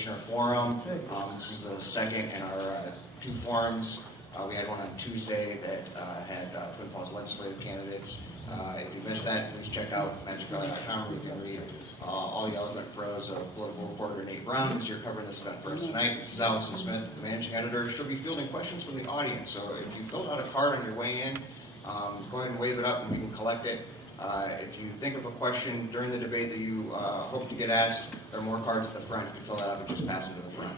Commissioner Forum. This is the second in our 2 forums. We had one on Tuesday that had Twin Falls legislative candidates. If you missed that, please check out magicvalley.com where you can read all the eloquent prose of political reporter Nate Brown, who's here covering this event for us tonight. This is Allison Smith, the managing editor. She'll be fielding questions from the audience. So if you filled out a card on your way in, go ahead and wave it up and we can collect it. If you think of a question during the debate that you hope to get asked, there are more cards at the front. You can fill that up and just pass it to the front.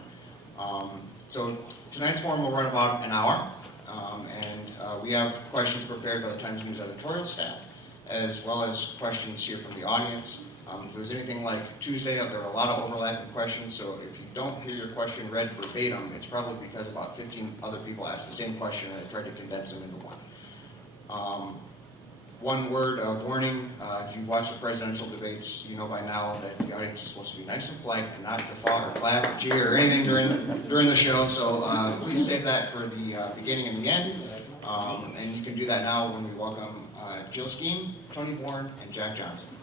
So tonight's forum will run about an hour, and we have questions prepared by the Times News editorial staff, as well as questions here from the audience. If it was anything like Tuesday, there are a lot of overlapping questions, so if you don't hear your question read verbatim, it's probably because about 15 other people asked the same question and I tried to condense them into one. One word of warning, if you've watched the presidential debates, you know by now that the audience is supposed to be nice and polite and not guffaw or clap or cheer or anything during the show, so please save that for the beginning and the end. And you can do that now when we welcome Jill Skeem, Tony Bohrn, and Jack Johnson.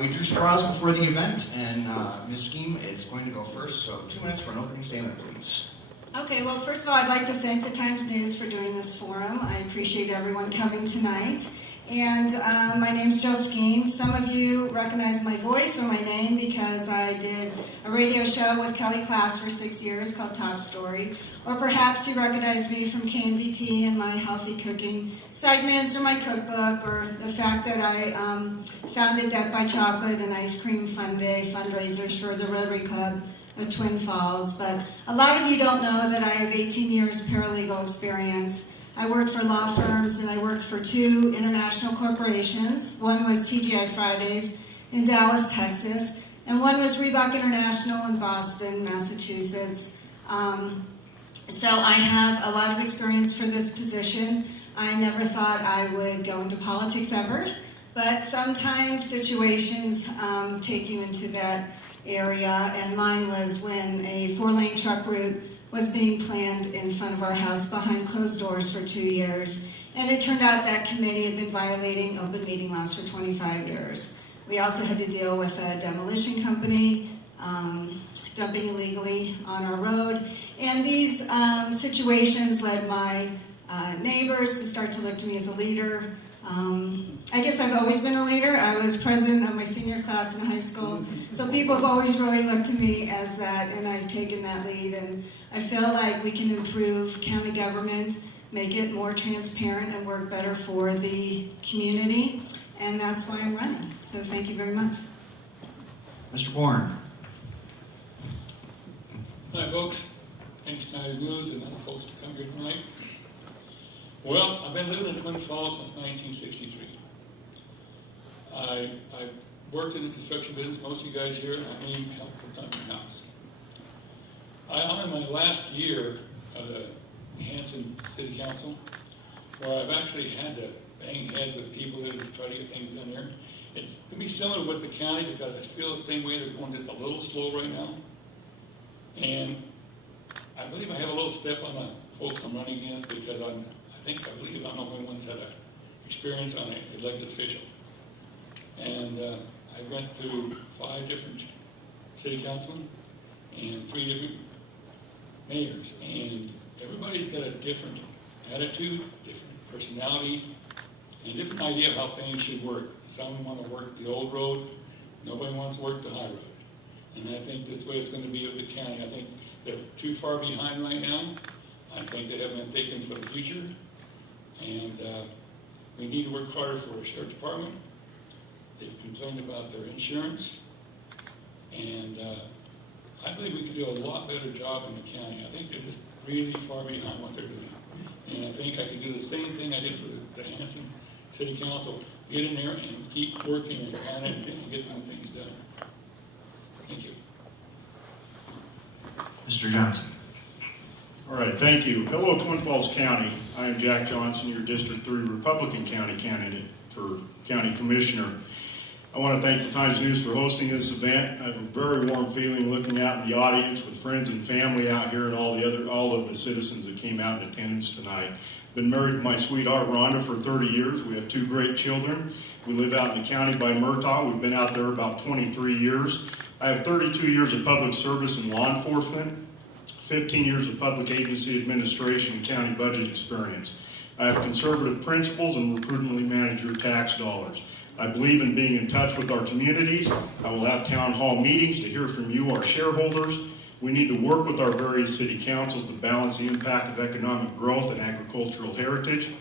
We drew straws before the event, and Ms. Skeem is going to go first, so 2 minutes for an opening statement, please. Okay, well, first of all, I'd like to thank the Times News for doing this forum. I appreciate everyone coming tonight. And my name's Jill Skeem. Some of you recognize my voice or my name because I did a radio show with Kelly Klass for 6 years called Top Story. Or perhaps you recognize me from KNVT and my healthy cooking segments or my cookbook, or the fact that I founded Death by Chocolate and Ice Cream Fun Day fundraisers for the Rotary Club of Twin Falls. But a lot of you don't know that I have 18 years paralegal experience. I worked for law firms, and I worked for 2 international corporations. One was TGI Fridays in Dallas, Texas, and one was Reebok International in Boston, Massachusetts. So I have a lot of experience for this position. I never thought I would go into politics ever, but sometimes situations take you into that area, and mine was when a 4-lane truck route was being planned in front of our house behind closed doors for 2 years. And it turned out that committee had been violating open meeting laws for 25 years. We also had to deal with a demolition company dumping illegally on our road. And these situations led my neighbors to start to look to me as a leader. I guess I've always been a leader. I was president of my senior class in high school. So people have always really looked to me as that, and I've taken that lead. And I feel like we can improve county government, make it more transparent, and work better for the community. And that's why I'm running. So thank you very much. Mr. Bohrn. Hi, folks. Thanks to Times News and other folks for coming here tonight. Well, I've been living in Twin Falls since 1963. I worked in the construction business. Most of you guys here, I mean, helped put up my house. I'm in my last year of the Hanson City Council, where I've actually had to bang heads with people that try to get things done there. It's going to be similar with the county because I feel the same way. They're going just a little slow right now. And I believe I have a little step on the folks I'm running against because I believe I'm the only one that's had experience on an elected official. And I went through 5 different city councilmen and 3 different mayors. And everybody's got a different attitude, different personality, and a different idea of how things should work. Some want to work the old road, nobody wants to work the high road. And I think that's the way it's going to be with the county. I think they're too far behind right now. I think they haven't been thinking for the future. And we need to work harder for our sheriff department. They've complained about their insurance. And I believe we could do a lot better job in the county. I think they're just really far behind what they're doing. And I think I can do the same thing I did for the Hanson City Council. Get in there and keep working and plan it and get those things done. Thank you. Mr. Johnson. All right, thank you. Hello, Twin Falls County. I am Jack Johnson, your District 3 Republican County candidate for County Commissioner. I want to thank the Times News for hosting this event. I have a very warm feeling looking out in the audience with friends and family out here and all of the citizens that came out in attendance tonight. Been married to my sweetheart Rhonda for 30 years. We have 2 great children. We live out in the county by Murtaugh. We've been out there about 23 years. I have 32 years of public service in law enforcement, 15 years of public agency administration and county budget experience. I have conservative principles and will prudently manage your tax dollars. I believe in being in touch with our communities. I will have town hall meetings to hear from you, our shareholders. We need to work with our various city councils to balance the impact of economic growth and agricultural heritage.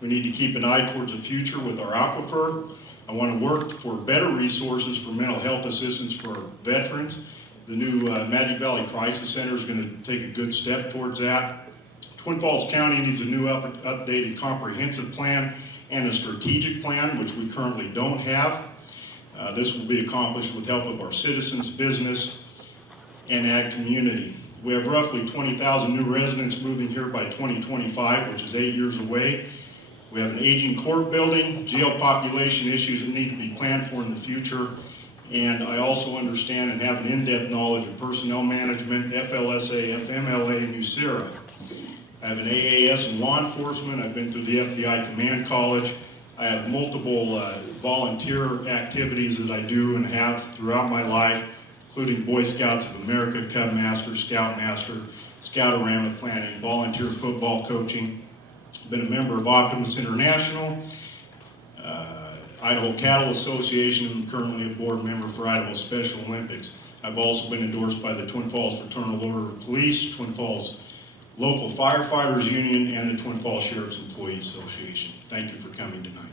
We need to keep an eye towards the future with our aquifer. I want to work for better resources for mental health assistance for our veterans. The new Magic Valley Crisis Center is going to take a good step towards that. Twin Falls County needs a new updated comprehensive plan and a strategic plan, which we currently don't have. This will be accomplished with help of our citizens, business, and ag community. We have roughly 20,000 new residents moving here by 2025, which is 8 years away. We have an aging court building, jail population issues that need to be planned for in the future, and I also understand and have an in-depth knowledge of personnel management, FLSA, FMLA, and USERA. I have an AAS in law enforcement. I've been through the FBI Command College. I have multiple volunteer activities that I do and have throughout my life, including Boy Scouts of America, Cub Master, Scout-A-Rama planning, volunteer football coaching. Been a member of Optimus International, Idaho Cattle Association, and currently a board member for Idaho Special Olympics. I've also been endorsed by the Twin Falls Fraternal Order of Police, Twin Falls Local Firefighters Union, and the Twin Falls Sheriff's Employee Association. Thank you for coming tonight.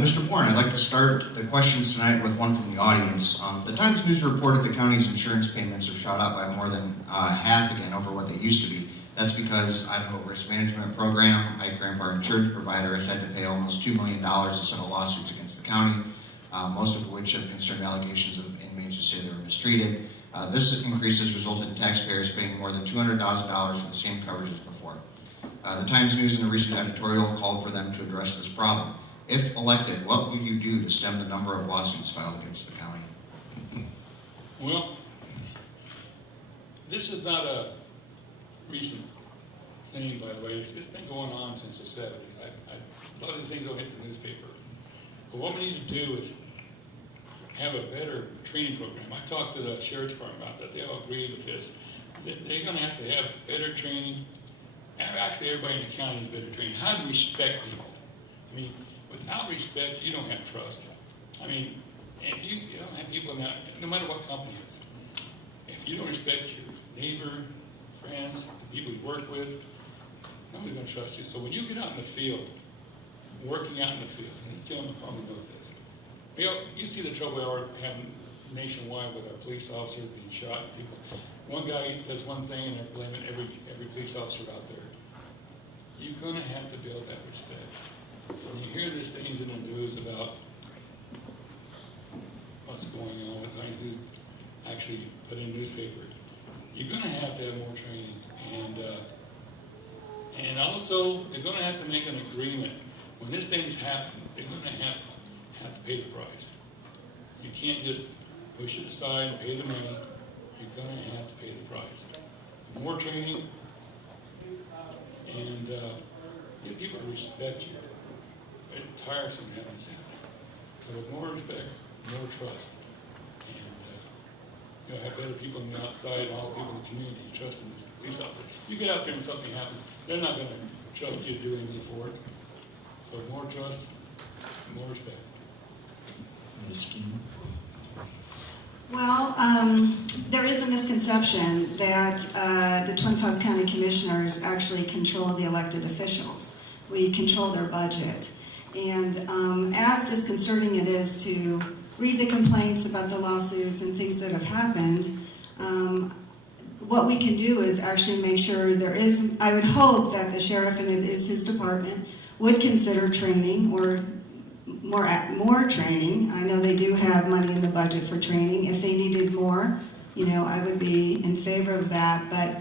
Mr. Bohrn, I'd like to start the questions tonight with one from the audience. The Times News reported the county's insurance payments have shot up by more than half again over what they used to be. That's because Idaho Risk Management Program, ICRAMP, our insurance provider, has had to pay almost $2 million to settle lawsuits against the county, most of which have concerned allegations of inmates who say they were mistreated. This increase has resulted in taxpayers paying more than $200,000 for the same coverage as before. The Times News in a recent editorial called for them to address this problem. If elected, what will you do to stem the number of lawsuits filed against the county? Well, this is not a recent thing, by the way. It's been going on since the 70s. A lot of these things don't hit the newspaper. But what we need to do is have a better training program. I talked to the Sheriff's Department about that. They all agree with this. They're going to have better training. Actually, everybody in the county is better training. How to respect people. I mean, without respect, you don't have trust. I mean, if you don't have people in that, no matter what company it is, if you don't respect your neighbor, friends, the people you work with, nobody's going to trust you. So when you get out in the field, working out in the field, and this gentleman probably knows this, you see the trouble we're having nationwide with our police officers being shot. People, one guy does one thing and they're blaming every police officer out there. You're going to have to build that respect. When you hear these things in the news about what's going on, what Times News actually put in newspapers, you're going to have more training, and also they're going to have to make an agreement. When this thing's happening, they're going to have to pay the price. You can't just push it aside and pay the money. You're going to have to pay the price. More training, and get people to respect you. It's tiresome having this happen. So with more respect, more trust, and you'll have better people on the outside, and all the people in the community trusting the police officers. You get out there and something happens, they're not going to trust you to do anything for it. So more trust, more respect. Skeem. Well, there is a misconception that the Twin Falls County Commissioners actually control the elected officials. We control their budget. And as disconcerting it is to read the complaints about the lawsuits and things that have happened, what we can do is actually make sure there is, I would hope that the sheriff, and it is his department, would consider training or more training. I know they do have money in the budget for training. If they needed more, I would be in favor of that. But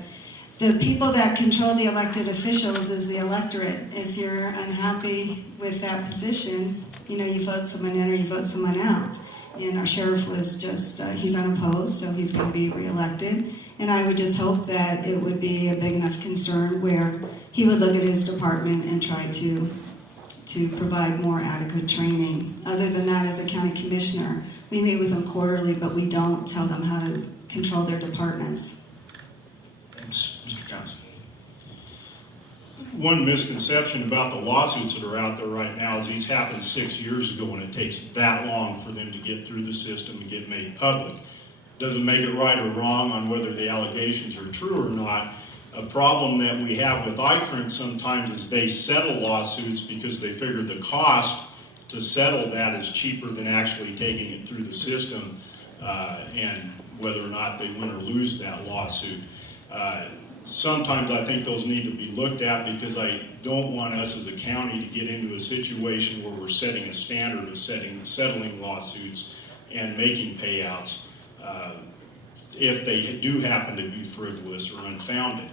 the people that control the elected officials is the electorate. If you're unhappy with that position, you vote someone in or you vote someone out. And our sheriff was just, he's unopposed, so he's going to be reelected. And I would just hope that it would be a big enough concern where he would look at his department and try to provide more adequate training. Other than that, as a county commissioner, we meet with them quarterly, but we don't tell them how to control their departments. Thanks, Mr. Johnson. One misconception about the lawsuits that are out there right now is these happened 6 years ago and it takes that long for them to get through the system and get made public. Doesn't make it right or wrong on whether the allegations are true or not. A problem that we have with ICRIM sometimes is they settle lawsuits because they figure the cost to settle that is cheaper than actually taking it through the system and whether or not they win or lose that lawsuit. Sometimes I think those need to be looked at because I don't want us as a county to get into a situation where we're setting a standard of settling lawsuits and making payouts if they do happen to be frivolous or unfounded.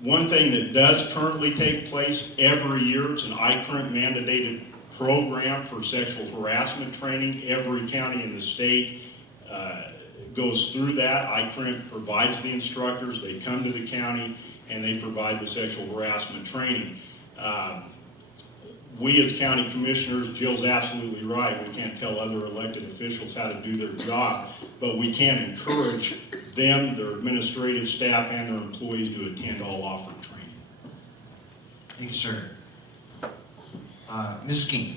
One thing that does currently take place every year, it's an ICRIM mandated program for sexual harassment training. Every county in the state goes through that. ICRIM provides the instructors, they come to the county, and they provide the sexual harassment training. We as county commissioners, Jill's absolutely right, we can't tell other elected officials how to do their job, but we can encourage them, their administrative staff, and their employees to attend all offered training. Thank you, sir. Ms. Skeem,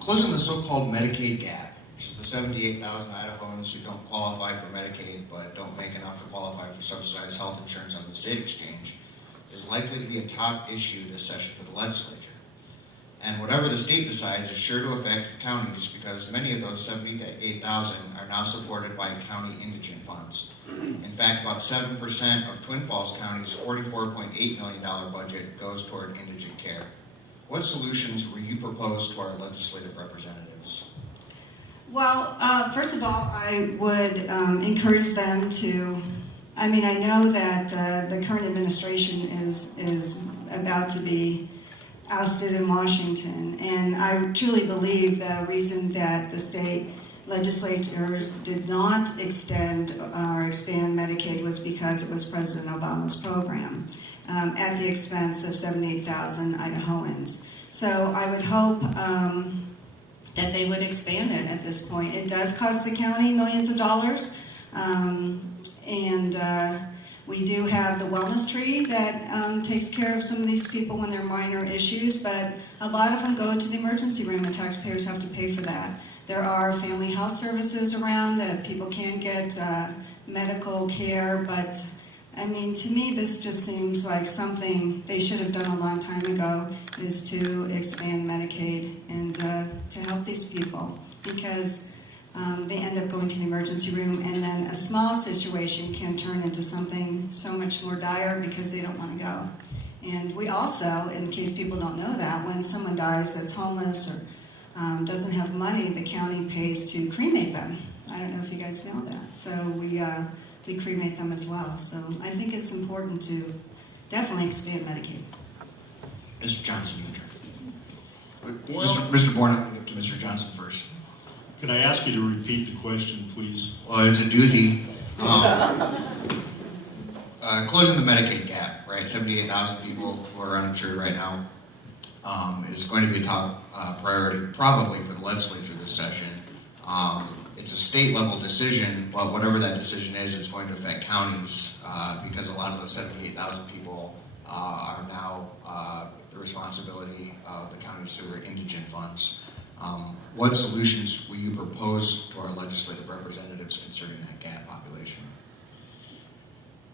closing the so-called Medicaid gap, which is the 78,000 Idahoans who don't qualify for Medicaid but don't make enough to qualify for subsidized health insurance on the state exchange, is likely to be a top issue this session for the legislature. And whatever the state decides is sure to affect counties because many of those 78,000 are now supported by county indigent funds. In fact, about 7% of Twin Falls County's $44.8 million budget goes toward indigent care. What solutions will you propose to our legislative representatives? Well, first of all, I would encourage them to, I know that the current administration is about to be ousted in Washington, and I truly believe the reason that the state legislatures did not extend or expand Medicaid was because it was President Obama's program at the expense of 78,000 Idahoans. So I would hope that they would expand it at this point. It does cost the county millions of dollars, and we do have the wellness tree that takes care of some of these people when they're minor issues, but a lot of them go to the emergency room and taxpayers have to pay for that. There are family health services around that people can get medical care, but to me this just seems like something they should have done a long time ago, is to expand Medicaid and to help these people, because they end up going to the emergency room, and then a small situation can turn into something so much more dire because they don't want to go. And we also, in case people don't know that, when someone dies that's homeless or doesn't have money, the county pays to cremate them. I don't know if you guys know that. So we cremate them as well. So I think it's important to definitely expand Medicaid. Mr. Johnson, your turn. Well, Mr. Bohrn, I'm going to give to Mr. Johnson first. Could I ask you to repeat the question, please? Well, it's a doozy. Closing the Medicaid gap, right? 78,000 people who are uninsured right now is going to be a top priority probably for the legislature this session. It's a state-level decision, but whatever that decision is, it's going to affect counties because a lot of those 78,000 people are now the responsibility of the counties who are indigent funds. What solutions will you propose to our legislative representatives concerning that gap population?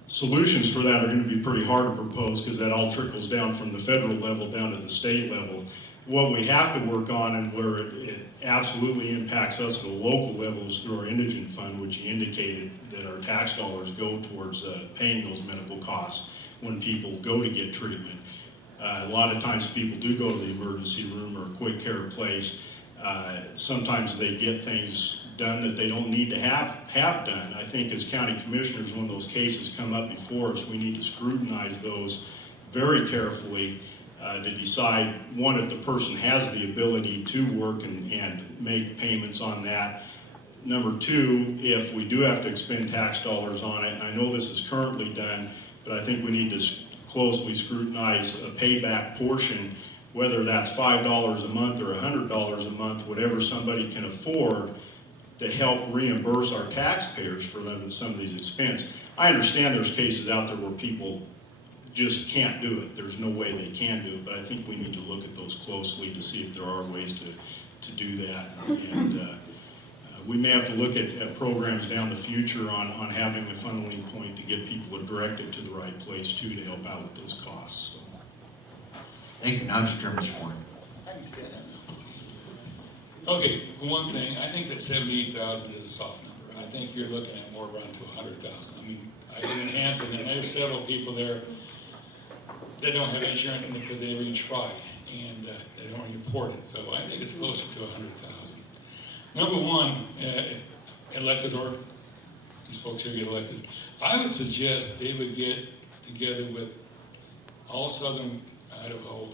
Solutions for that are going to be pretty hard to propose because that all trickles down from the federal level down to the state level. What we have to work on, and where it absolutely impacts us at a local level, is through our indigent fund, which you indicated that our tax dollars go towards paying those medical costs when people go to get treatment. A lot of times people do go to the emergency room or a quick care place. Sometimes they get things done that they don't need to have done. I think as county commissioners, when those cases come up before us, we need to scrutinize those very carefully to decide, one, if the person has the ability to work and make payments on that. Number two, if we do have to expend tax dollars on it, and I know this is currently done, but I think we need to closely scrutinize a payback portion, whether that's $5 a month or $100 a month, whatever somebody can afford, to help reimburse our taxpayers for some of these expenses. I understand there's cases out there where people just can't do it. There's no way they can do it, but I think we need to look at those closely to see if there are ways to do that. And we may have to look at programs down the future on having a funneling point to get people directed to the right place too, to help out with those costs. So. Thank you. Now it's your turn, Mr. Bohrn. I understand that now. Okay, for one thing, I think that 78,000 is a soft number. I think you're looking at more around to 100,000. I mean, I live in Hanson, and there's several people there that don't have insurance because they never even tried, and they don't report it. So I think it's closer to 100,000. Number one, elected, or these folks here get elected, I would suggest they would get together with all southern Idaho,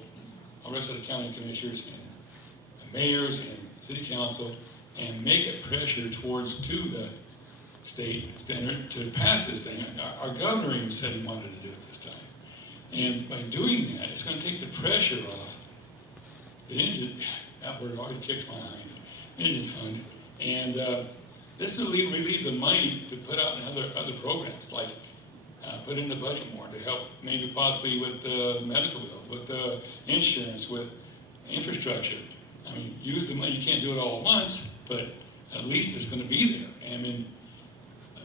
all rest of the county commissioners and mayors and city council, and make a pressure to the state standard to pass this thing. Our governor even said he wanted to do it this time. And by doing that, it's going to take the pressure off the engine. That word always kicks my hind. Engine fund. And this will relieve the money to put out in other programs, like put in the budget more to help maybe possibly with medical bills, with insurance, with infrastructure. I mean, use the money. You can't do it all at once, but at least it's going to be there. I mean,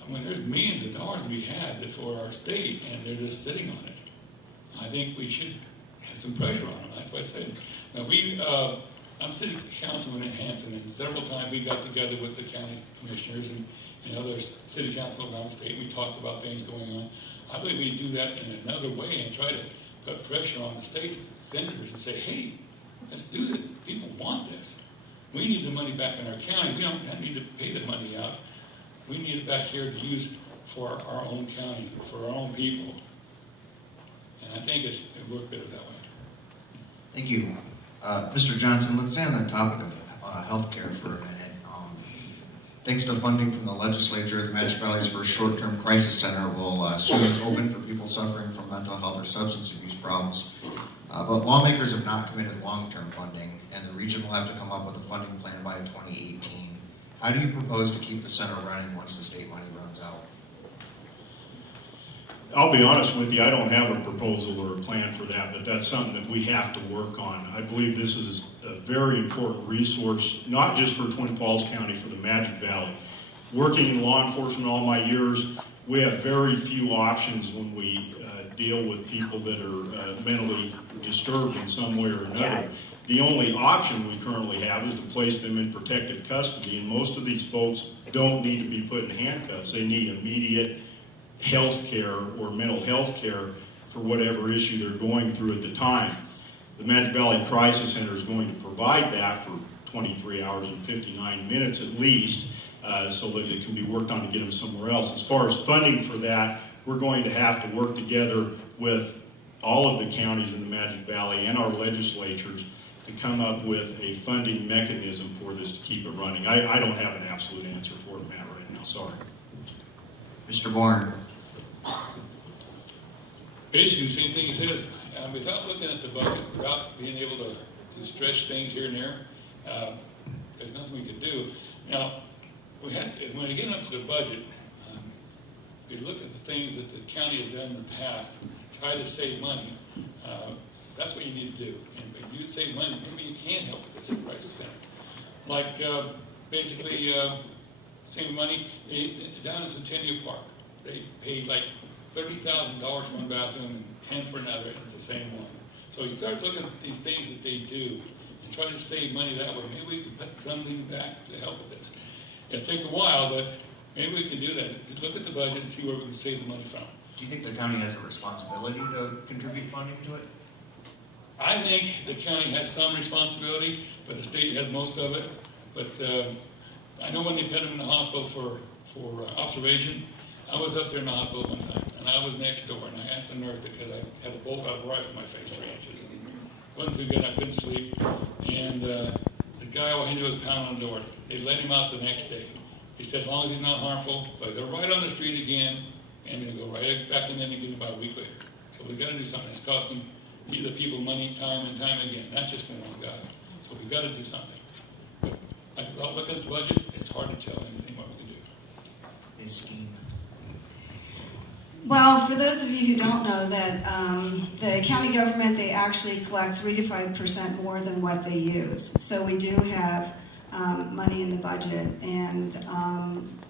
when there's millions of dollars to be had for our state and they're just sitting on it, I think we should have some pressure on them. That's what I said. Now, I'm city councilman in Hanson, and several times we got together with the county commissioners and other city council around the state. We talked about things going on. I believe we do that in another way and try to put pressure on the state senators and say, hey, let's do this. People want this. We need the money back in our county. We don't need to pay the money out. We need it back here to use for our own county, for our own people. And I think it worked better that way. Thank you. Mr. Johnson, let's stay on the topic of health care for a minute. Thanks to funding from the legislature, the Magic Valley's first short-term crisis center will soon open for people suffering from mental health or substance abuse problems. But lawmakers have not committed long-term funding, and the region will have to come up with a funding plan by 2018. How do you propose to keep the center running once the state money runs out? I'll be honest with you, I don't have a proposal or a plan for that, but that's something that we have to work on. I believe this is a very important resource, not just for Twin Falls County, for the Magic Valley. Working in law enforcement all my years, we have very few options when we deal with people that are mentally disturbed in some way or another. The only option we currently have is to place them in protective custody, and most of these folks don't need to be put in handcuffs. They need immediate health care or mental health care for whatever issue they're going through at the time. The Magic Valley Crisis Center is going to provide that for 23 hours and 59 minutes at least, so that it can be worked on to get them somewhere else. As far as funding for that, we're going to have to work together with all of the counties in the Magic Valley and our legislatures to come up with a funding mechanism for this to keep it running. I don't have an absolute answer for it, Matt, right now. Sorry. Mr. Bohrn. Basically, the same thing he says. Without looking at the budget, without being able to stretch things here and there, there's nothing we could do. Now, when we get up to the budget, we look at the things that the county has done in the past, try to save money. That's what you need to do. And if you save money, maybe you can help with this crisis center. Like, basically, saving money down in Centennial Park. They paid like $30,000 for one bathroom and 10 for another, and it's the same one. So you start looking at these things that they do and try to save money that way. Maybe we can put something back to help with this. It'll take a while, but maybe we can do that. Just look at the budget and see where we can save the money from. Do you think the county has a responsibility to contribute funding to it? I think the county has some responsibility, but the state has most of it. But I know when they put him in the hospital for observation, I was up there in the hospital one time, and I was next door, and I asked the nurse because I had a bolt out right from my face 3 inches. Wasn't too good, I couldn't sleep, and the guy, all he did was pound on the door. They let him out the next day. He said, as long as he's not harmful, so they're right on the street again, and they go right back in there again about a week later. So we've got to do something. It's costing the people money time and time again. That's just going on God. So we've got to do something. But without looking at the budget, it's hard to tell anything what we can do. Is Skeem. Well, for those of you who don't know, that the county government, they actually collect 3 to 5% more than what they use. So we do have money in the budget, and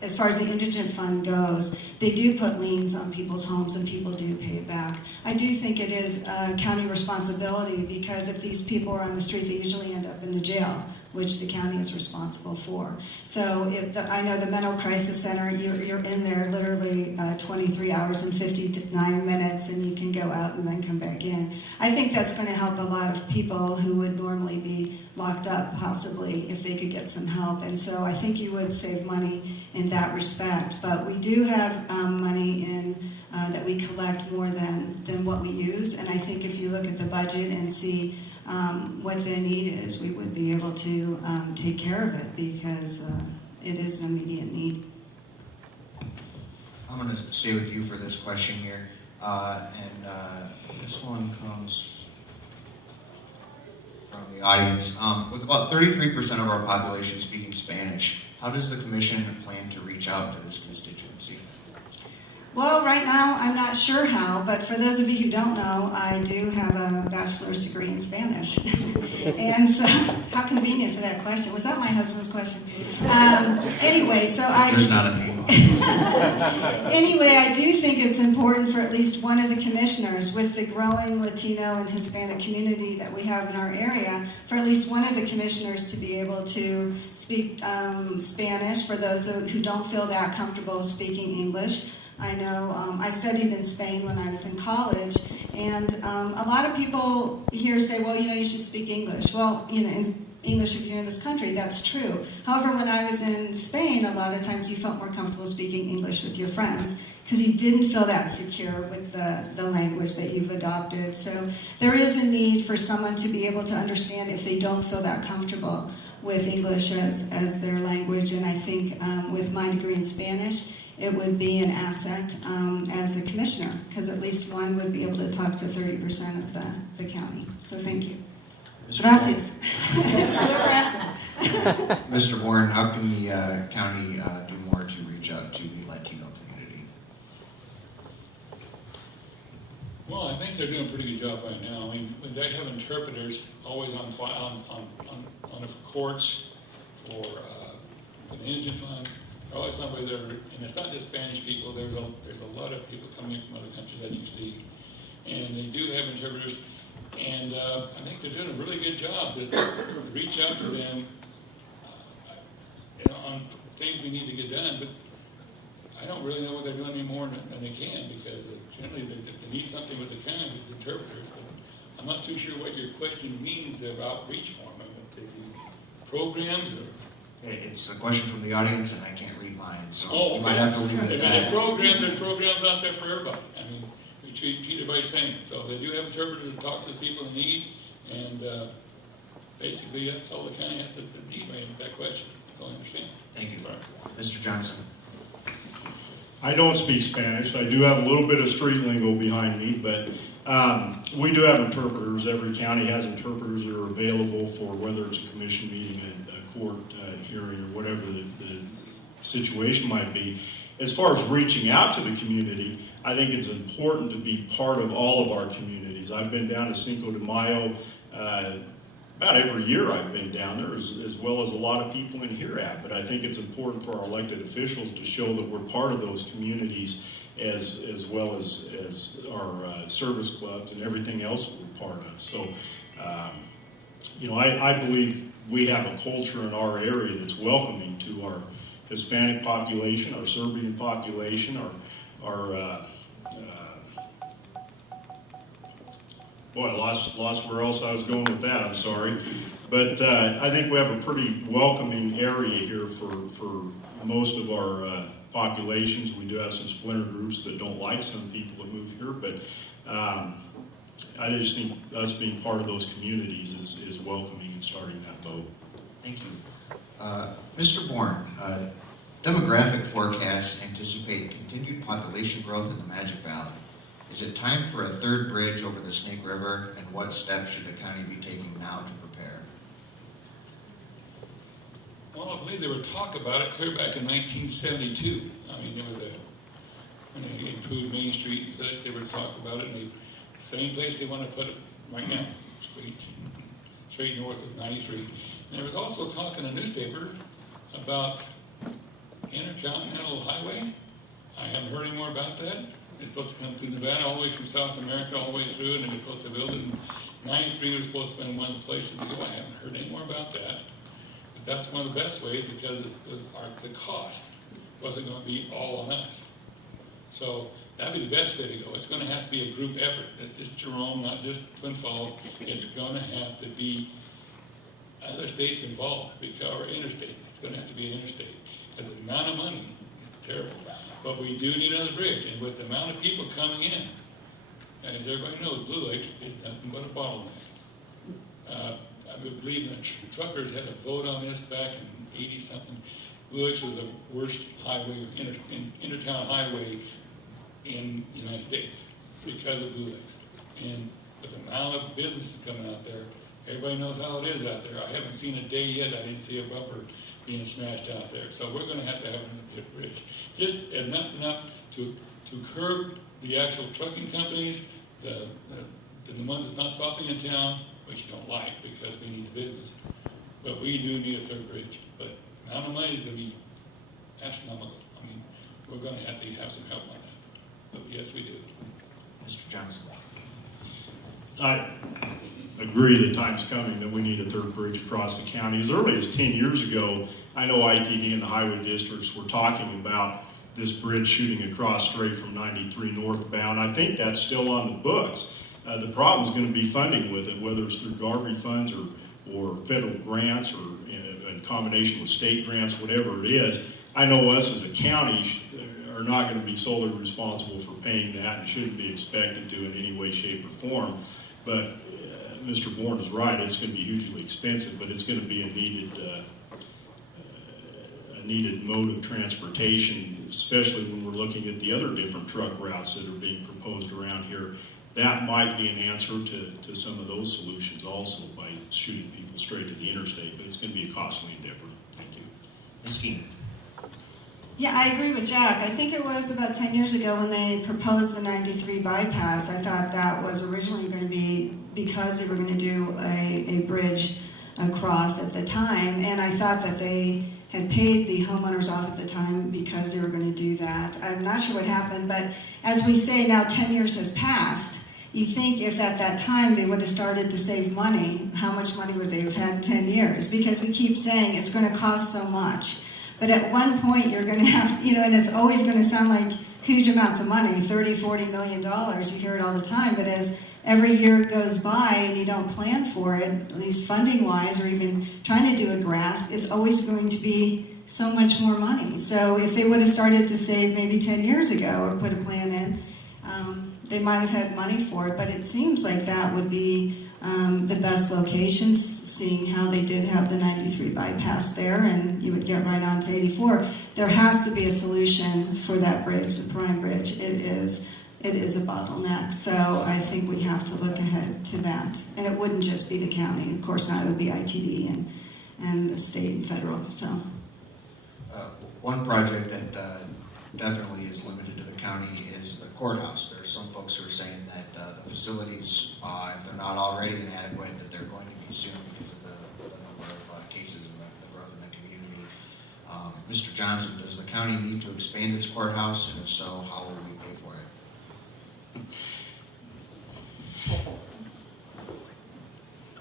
as far as the indigent fund goes, they do put liens on people's homes and people do pay it back. I do think it is a county responsibility, because if these people are on the street, they usually end up in the jail, which the county is responsible for. So I know the mental crisis center, you're in there literally 23 hours and 59 minutes, and you can go out and then come back in. I think that's going to help a lot of people who would normally be locked up, possibly, if they could get some help. And so I think you would save money in that respect. But we do have money in that we collect more than what we use. And I think if you look at the budget and see what the need is, we would be able to take care of it, because it is an immediate need. I'm going to stay with you for this question here. This one comes from the audience. With about 33% of our population speaking Spanish, how does the Commission plan to reach out to this constituency? Well, right now, I'm not sure how, but for those of you who don't know, I do have a bachelor's degree in Spanish. And so, how convenient for that question. Was that my husband's question? Anyway, so There's not a name on it. Anyway, I do think it's important for at least one of the commissioners, with the growing Latino and Hispanic community that we have in our area, for at least one of the commissioners to be able to speak Spanish for those who don't feel that comfortable speaking English. I know I studied in Spain when I was in college, and a lot of people here say, well, you should speak English. Well, English if you're in this country, that's true. However, when I was in Spain, a lot of times you felt more comfortable speaking English with your friends, because you didn't feel that secure with the language that you've adopted. So there is a need for someone to be able to understand if they don't feel that comfortable with English as their language. And I think with my degree in Spanish, it would be an asset as a commissioner, because at least one would be able to talk to 30% of the county. So thank you. Gracias. Whoever asked that. Mr. Bohrn, how can the county do more to reach out to the Latino community? Well, I think they're doing a pretty good job right now. I mean, they have interpreters always on the courts for the indigent fund. They're always on by there, and it's not just Spanish people. There's a lot of people coming in from other countries, as you see, and they do have interpreters. And I think they're doing a really good job just to reach out to them on things we need to get done. But I don't really know what they're doing any more than they can, because generally they need something with the county with the interpreters. But I'm not too sure what your question means of outreach for them. They do programs or... It's a question from the audience, and I can't read mine, so you might okay. have to leave it at that. There's programs out there for everybody. I mean, we treat everybody the same. So they do have interpreters to talk to the people in need, and basically that's all the county has to need right with that question. That's all I understand. Thank you. Sorry. Mr. Johnson. I don't speak Spanish. I do have a little bit of street lingo behind me, but we do have interpreters. Every county has interpreters that are available for whether it's a commission meeting, a court hearing, or whatever the situation might be. As far as reaching out to the community, I think it's important to be part of all of our communities. I've been down to Cinco de Mayo about every year. I've been down there, as well as a lot of people in here at. But I think it's important for our elected officials to show that we're part of those communities, as well as our service clubs and everything else that we're part of. So, I believe we have a culture in our area that's welcoming to our Hispanic population, our Serbian population, our Boy, I lost where else I was going with that, I'm sorry. But I think we have a pretty welcoming area here for most of our populations. We do have some splinter groups that don't like some people that move here, but I just think us being part of those communities is welcoming and starting that boat. Thank you. Mr. Bohrn, demographic forecasts anticipate continued population growth in the Magic Valley. Is it time for a third bridge over the Snake River, and what steps should the county be taking now to prepare? Well, I believe there were talk about it clear back in 1972. I mean, there was when they improved Main Street and such, they were talk about it, and same place they want to put it right now, straight north of 93. And there was also talk in the newspaper about Intercontinental Highway. I haven't heard any more about that. It's supposed to come through Nevada, all the way from South America, all the way through, and then they're supposed to build it. 93 was supposed to be one of the places to go. I haven't heard any more about that. But that's one of the best ways, because the cost wasn't going to be all on us. So that'd be the best way to go. It's going to have to be a group effort. It's just Jerome, not just Twin Falls. It's going to have to be other states involved, or interstate. It's going to have to be an interstate. Because the amount of money is terrible. But we do need another bridge, and with the amount of people coming in, as everybody knows, Blue Lakes is nothing but a bottleneck. I believe the truckers had a vote on this back in 80-something. Blue Lakes was the worst highway, intertown highway in the United States because of Blue Lakes. And with the amount of businesses coming out there, everybody knows how it is out there. I haven't seen a day yet I didn't see a bumper being smashed out there. So we're going to have another bridge. Just enough to curb the actual trucking companies, the ones that's not stopping in town, which you don't like because we need the business. But we do need a third bridge. But the amount of money is going to be astronomical. I mean, we're going to have some help on that. But yes, we do. Mr. Johnson. I agree the time's coming that we need a third bridge across the county. As early as 10 years ago, I know ITD and the highway districts were talking about this bridge shooting across straight from 93 northbound. I think that's still on the books. The problem is going to be funding with it, whether it's through Garvey funds or federal grants or in combination with state grants, whatever it is. I know us as a county are not going to be solely responsible for paying that and shouldn't be expected to in any way, shape, or form. But Mr. Bohrn is right, it's going to be hugely expensive, but it's going to be a needed mode of transportation, especially when we're looking at the other different truck routes that are being proposed around here. That might be an answer to some of those solutions also by shooting people straight to the interstate, but it's going to be a costly endeavor. Thank you. Ms. Skeem. Yeah, I agree with Jack. I think it was about 10 years ago when they proposed the 93 bypass. I thought that was originally going to be because they were going to do a bridge across at the time, and I thought that they had paid the homeowners off at the time because they were going to do that. I'm not sure what happened, but as we say, now 10 years has passed. You think if at that time they would have started to save money, how much money would they have had in 10 years? Because we keep saying it's going to cost so much. But at one point you're going to have, and it's always going to sound like huge amounts of money, $30, $40 million. You hear it all the time, but as every year goes by and you don't plan for it, at least funding-wise, or even trying to do a grasp, it's always going to be so much more money. So if they would have started to save maybe 10 years ago or put a plan in, they might have had money for it. But it seems like that would be the best location, seeing how they did have the 93 bypass there, and you would get right on to 84. There has to be a solution for that bridge, the Prime Bridge. It is a bottleneck, so I think we have to look ahead to that. And it wouldn't just be the county, of course not, it would be ITD and the state and federal. So, one project that definitely is limited to the county is the courthouse. There are some folks who are saying that the facilities, if they're not already inadequate, that they're going to be soon because of the number of cases and the growth in the community. Mr. Johnson, does the county need to expand its courthouse, and if so, how will we pay for it?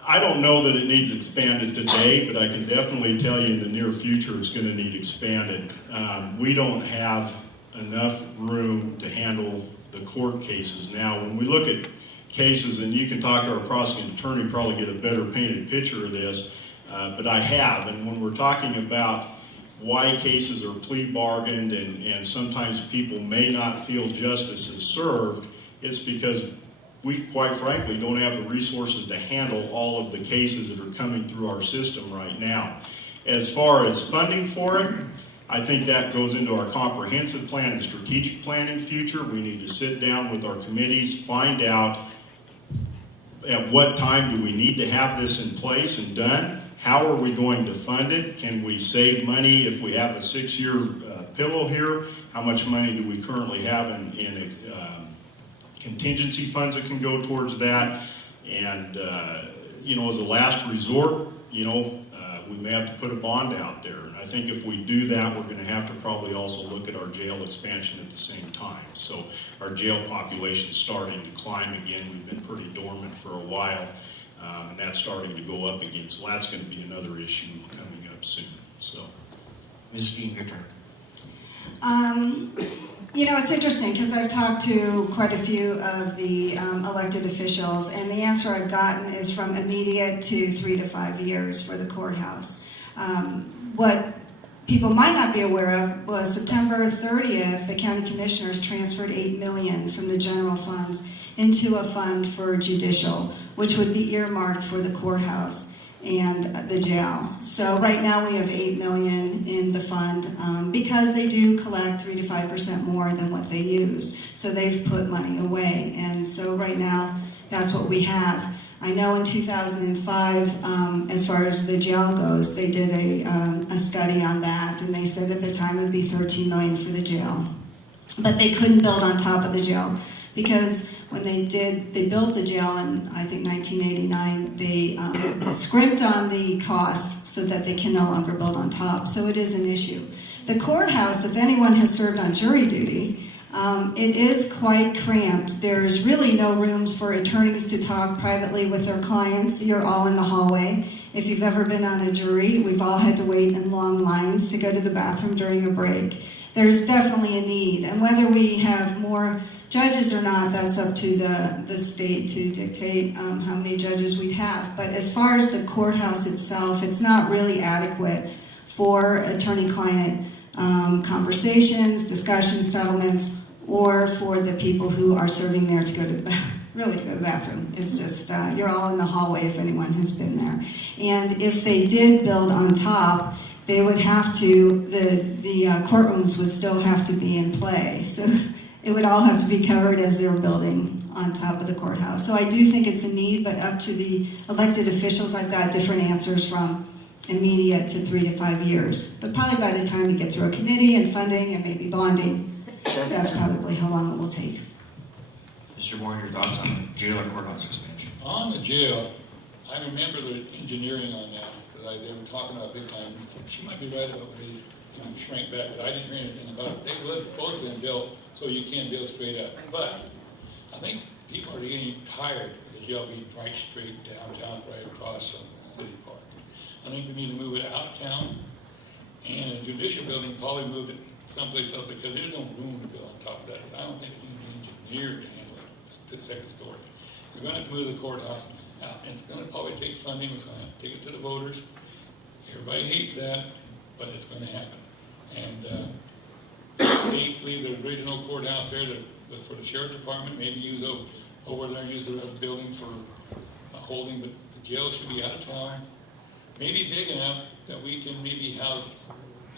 I don't know that it needs expanded today, but I can definitely tell you in the near future it's going to need expanded. We don't have enough room to handle the court cases now. When we look at cases, and you can talk to our prosecuting attorney, probably get a better painted picture of this, but I have. And when we're talking about why cases are plea bargained and sometimes people may not feel justice is served, it's because we, quite frankly, don't have the resources to handle all of the cases that are coming through our system right now. As far as funding for it, I think that goes into our comprehensive plan and strategic plan in future. We need to sit down with our committees, find out at what time do we need to have this in place and done. How are we going to fund it? Can we save money if we have a 6-year pillow here? How much money do we currently have in contingency funds that can go towards that? And, you know, as a last resort, you know, we may have to put a bond out there. And I think if we do that, we're going to have to probably also look at our jail expansion at the same time. So our jail population's starting to climb again. We've been pretty dormant for a while, and that's starting to go up again. So that's going to be another issue coming up soon. So, Ms. Skeem, your turn. You know, it's interesting because I've talked to quite a few of the elected officials, and the answer I've gotten is from immediate to 3 to 5 years for the courthouse. What people might not be aware of was September 30th, the county commissioners transferred $8 million from the general funds into a fund for judicial, which would be earmarked for the courthouse and the jail. So right now we have $8 million in the fund because they do collect 3 to 5% more than what they use. So they've put money away, and so right now that's what we have. I know in 2005, as far as the jail goes, they did a study on that, and they said at the time it would be $13 million for the jail. But they couldn't build on top of the jail because when they built the jail in, I think, 1989, they scrimped on the costs so that they can no longer build on top. So it is an issue. The courthouse, if anyone has served on jury duty, it is quite cramped. There's really no rooms for attorneys to talk privately with their clients. You're all in the hallway. If you've ever been on a jury, we've all had to wait in long lines to go to the bathroom during a break. There's definitely a need. And whether we have more judges or not, that's up to the state to dictate how many judges we'd have. But as far as the courthouse itself, it's not really adequate for attorney-client conversations, discussions, settlements, or for the people who are serving there to go to the bathroom. It's just, you're all in the hallway if anyone has been there. And if they did build on top, they would have to, the courtrooms would still have to be in play. So it would all have to be covered as they were building on top of the courthouse. So I do think it's a need, but up to the elected officials, I've got different answers from immediate to 3 to 5 years. But probably by the time you get through a committee and funding and maybe bonding, that's probably how long it will take. Mr. Bohrn, your thoughts on jail or courthouse expansion? On the jail, I remember the engineering on that, because they were talking about big time. She might be right about when they shrank back, but I didn't hear anything about it. They were supposed to be built so you can't build straight up. But I think people are getting tired of the jail being right straight downtown, right across from the city park. I think we need to move it out of town, and a judicial building probably move it someplace else because there's no room to build on top of that. I don't think it's even engineered to handle it to the second story. We're going to have to move the courthouse out, and it's going to probably take funding. We're going to have to take it to the voters. Everybody hates that, but it's going to happen. And they leave the original courthouse there for the sheriff department, maybe use over there, use the building for holding, but the jail should be out of town. Maybe big enough that we can maybe house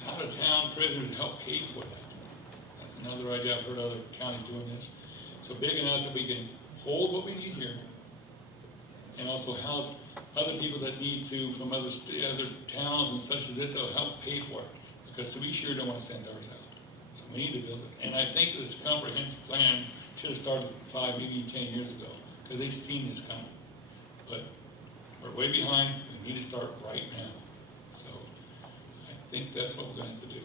out-of-town prisoners to help pay for that. That's another idea. I've heard other counties doing this. So big enough that we can hold what we need here and also house other people that need to from other towns and such as this to help pay for it. Because we sure don't want to stand ours out. So we need to build it. And I think this comprehensive plan should have started 5, maybe 10 years ago because they've seen this coming. But we're way behind. We need to start right now. So I think that's what we're going to have to do.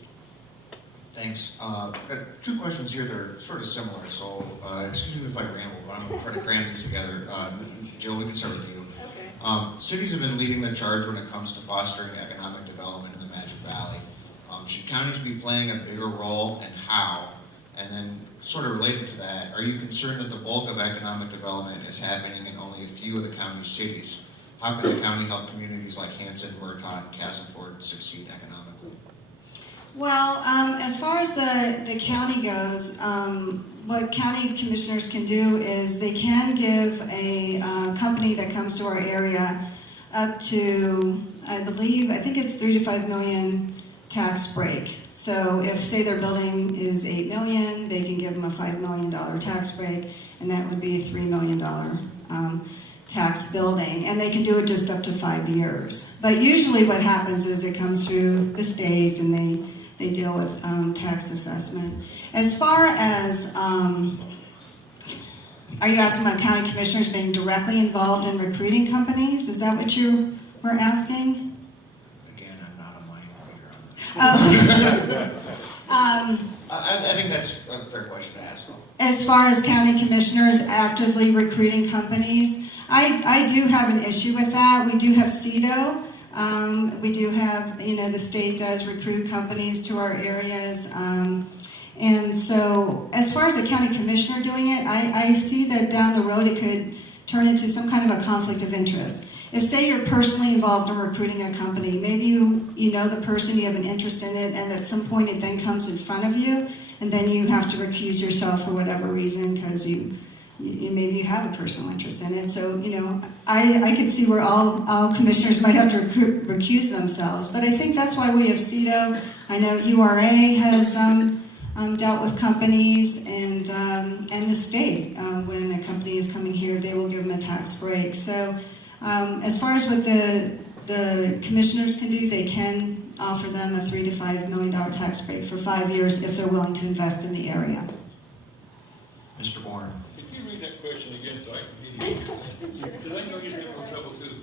Thanks. Got 2 questions here that are sort of similar, so excuse me if I ramble, but I'm going to try to cram these together. Jill, we can start with you. Okay. Cities have been leading the charge when it comes to fostering economic development in the Magic Valley. Should counties be playing a bigger role, and how? And then, sort of related to that, are you concerned that the bulk of economic development is happening in only a few of the county's cities? How can the county help communities like Hanson, Murtaugh, and Castleford succeed economically? Well, as far as the county goes, what county commissioners can do is they can give a company that comes to our area up to, I think it's 3 to 5 million tax break. So if, say, their building is $8 million, they can give them a $5 million tax break, and that would be a $3 million tax building, and they can do it just up to 5 years. But usually what happens is it comes through the state, and they deal with tax assessment. As far as, are you asking about county commissioners being directly involved in recruiting companies? Is that what you were asking? Again, I'm not a mind reader on this. Oh. I think that's a fair question to ask, though. As far as county commissioners actively recruiting companies, I do have an issue with that. We do have CEDO. We do have, the state does recruit companies to our areas. And so as far as a county commissioner doing it, I see that down the road it could turn into some kind of a conflict of interest. If, say, you're personally involved in recruiting a company, maybe you know the person, you have an interest in it, and at some point it then comes in front of you, and then you have to recuse yourself for whatever reason because maybe you have a personal interest in it. So, I could see where all commissioners might have to recuse themselves. But I think that's why we have CEDO. I know URA has dealt with companies, and the state. When a company is coming here, they will give them a tax break. So as far as what the commissioners can do, they can offer them a $3 to $5 million tax break for 5 years if they're willing to invest in the area. Mr. Bohrn. That question again so I can hear you. Because I know you're having trouble too.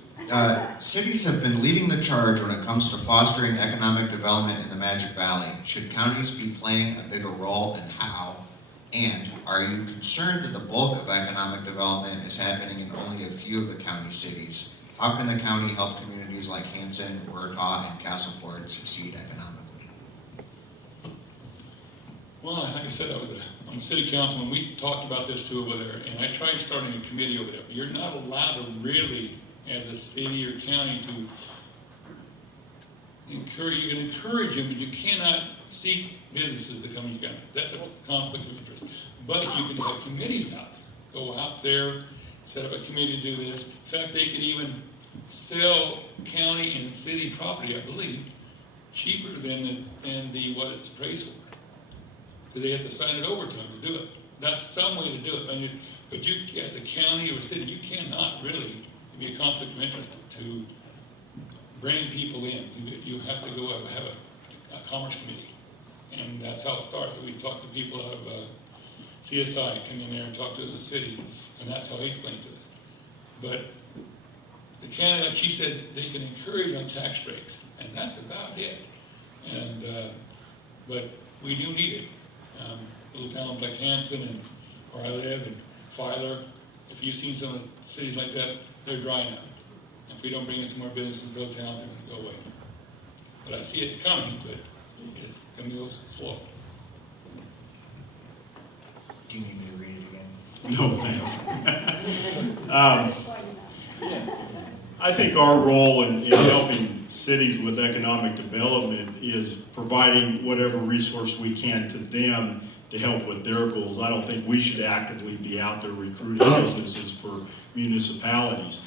Cities have been leading the charge when it comes to fostering economic development in the Magic Valley. Should counties be playing a bigger role, and how? And are you concerned that the bulk of economic development is happening in only a few of the county cities? How can the county help communities like Hanson, Murtaugh, and Castleford succeed economically? Well, like I said, I was on the city council and we talked about this too over there, and I tried starting a committee over there. You're not allowed to really, as a city or county, to encourage. You can encourage them, but you cannot seek businesses to come to your county. That's a conflict of interest. But you can have committees out there. Go out there, set up a committee to do this. In fact, they can even sell county and city property, I believe, cheaper than what it's appraised for. They have to sign it over to them to do it. That's some way to do it. But you, as a county or city, you cannot really be a conflict of interest to bring people in. You have to go have a commerce committee. And that's how it starts. We talk to people out of CSI, come in there and talk to us as a city, and that's how he explained to us. But the county, like she said, they can encourage on tax breaks, and that's about it. And but we do need it. Little towns like Hanson and where I live and Filer, if you've seen some of the cities like that, they're drying up. And if we don't bring in some more businesses, those towns are going to go away. But I see it coming, but it's going to go slow. Do you need me to read it again? No, thanks. I think our role in helping cities with economic development is providing whatever resource we can to them to help with their goals. I don't think we should actively be out there recruiting businesses for municipalities.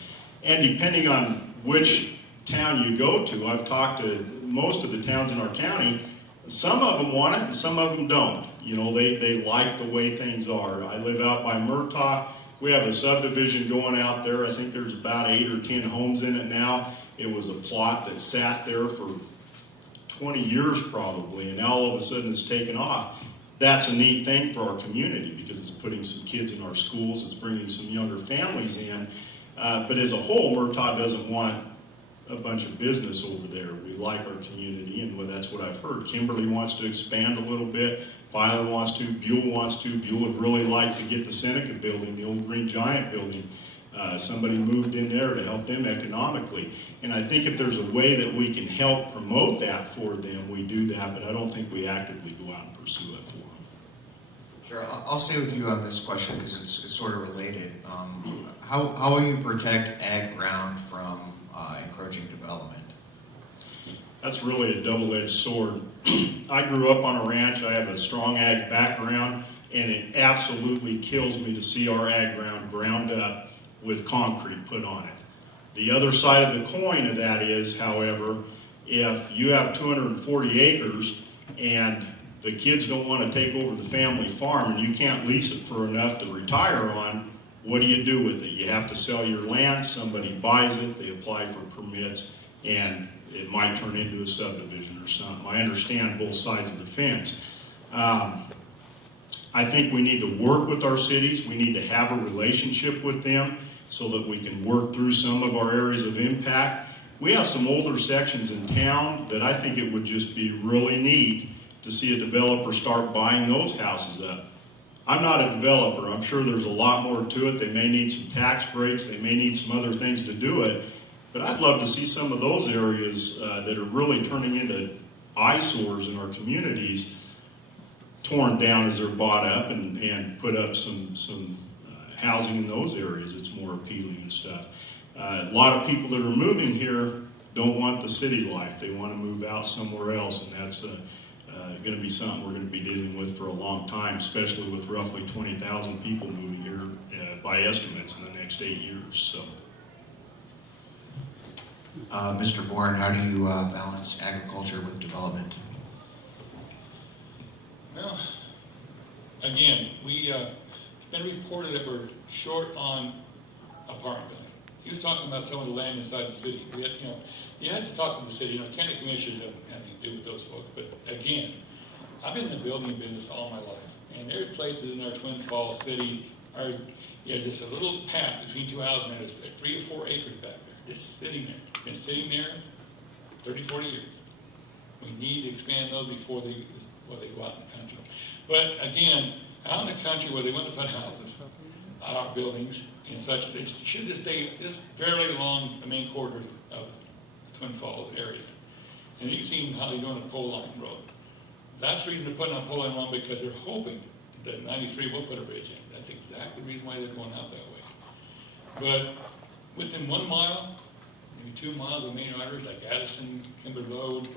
And depending on which town you go to, I've talked to most of the towns in our county, some of them want it and some of them don't. They like the way things are. I live out by Murtaugh. We have a subdivision going out there. I think there's about 8 or 10 homes in it now. It was a plot that sat there for 20 years probably, and now all of a sudden it's taken off. That's a neat thing for our community because it's putting some kids in our schools, it's bringing some younger families in. But as a whole, Murtaugh doesn't want a bunch of business over there. We like our community, and that's what I've heard. Kimberly wants to expand a little bit. Filer wants to. Buell wants to. Buell would really like to get the Seneca building, the old Green Giant building. Somebody moved in there to help them economically. And I think if there's a way that we can help promote that for them, we do that, but I don't think we actively go out and pursue it for them. Sure, I'll stay with you on this question because it's sort of related. How will you protect ag ground from encroaching development? That's really a double-edged sword. I grew up on a ranch. I have a strong ag background, and it absolutely kills me to see our ag ground ground up with concrete put on it. The other side of the coin of that is, however, if you have 240 acres and the kids don't want to take over the family farm and you can't lease it for enough to retire on, what do you do with it? You have to sell your land, somebody buys it, they apply for permits, and it might turn into a subdivision or something. I understand both sides of the fence. I think we need to work with our cities. We need to have a relationship with them so that we can work through some of our areas of impact. We have some older sections in town that I think it would just be really neat to see a developer start buying those houses up. I'm not a developer. I'm sure there's a lot more to it. They may need some tax breaks. They may need some other things to do it. But I'd love to see some of those areas that are really turning into eyesores in our communities torn down as they're bought up and put up some housing in those areas. It's more appealing and stuff. A lot of people that are moving here don't want the city life. They want to move out somewhere else, and that's going to be something we're going to be dealing with for a long time, especially with roughly 20,000 people moving here by estimates in the next 8 years. So, Mr. Bohrn, how do you balance agriculture with development? Well, again, it's been reported that we're short on apartment buildings. He was talking about some of the land inside the city. You had to talk to the city. County commission doesn't have anything to do with those folks. But again, I've been in the building business all my life, and there's places in our Twin Falls city just a little path between two houses, and there's 3 or 4 acres back there, just sitting there. Been sitting there 30, 40 years. We need to expand those before they go out in the country. But again, out in the country where they want to put houses, buildings and such, they should just stay just fairly along the main corridor of the Twin Falls area. And you can see how they're doing a pole line road. That's the reason they're putting a pole line road, because they're hoping that 93 will put a bridge in. That's exactly the reason why they're going out that way. But within 1 mile, maybe 2 miles of main arteries like Addison, Kimber Road,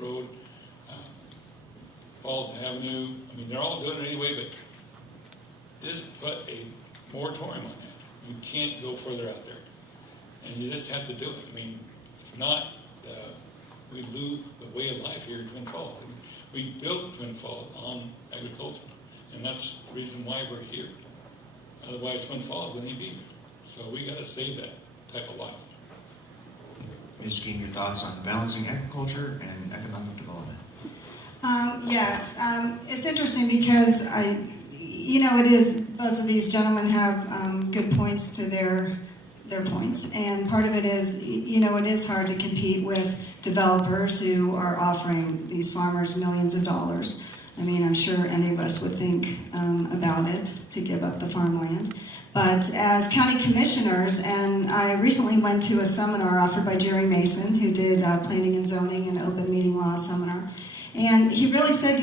Falls Avenue. I mean, they're all doing it anyway, but this put a moratorium on that. You can't go further out there. And you just have to do it. I mean, if not, we lose the way of life here in Twin Falls. And we built Twin Falls on agriculture, and that's the reason why we're here. Otherwise, Twin Falls wouldn't be here. So we got to save that type of life. Ms. Skeem, your thoughts on balancing agriculture and economic development? Yes, it's interesting because it is, both of these gentlemen have good points to their points, and part of it is, it is hard to compete with developers who are offering these farmers millions of dollars. I mean, I'm sure any of us would think about it to give up the farmland. But as county commissioners, and I recently went to a seminar offered by Jerry Mason, who did planning and zoning and open meeting law seminar, and he really said,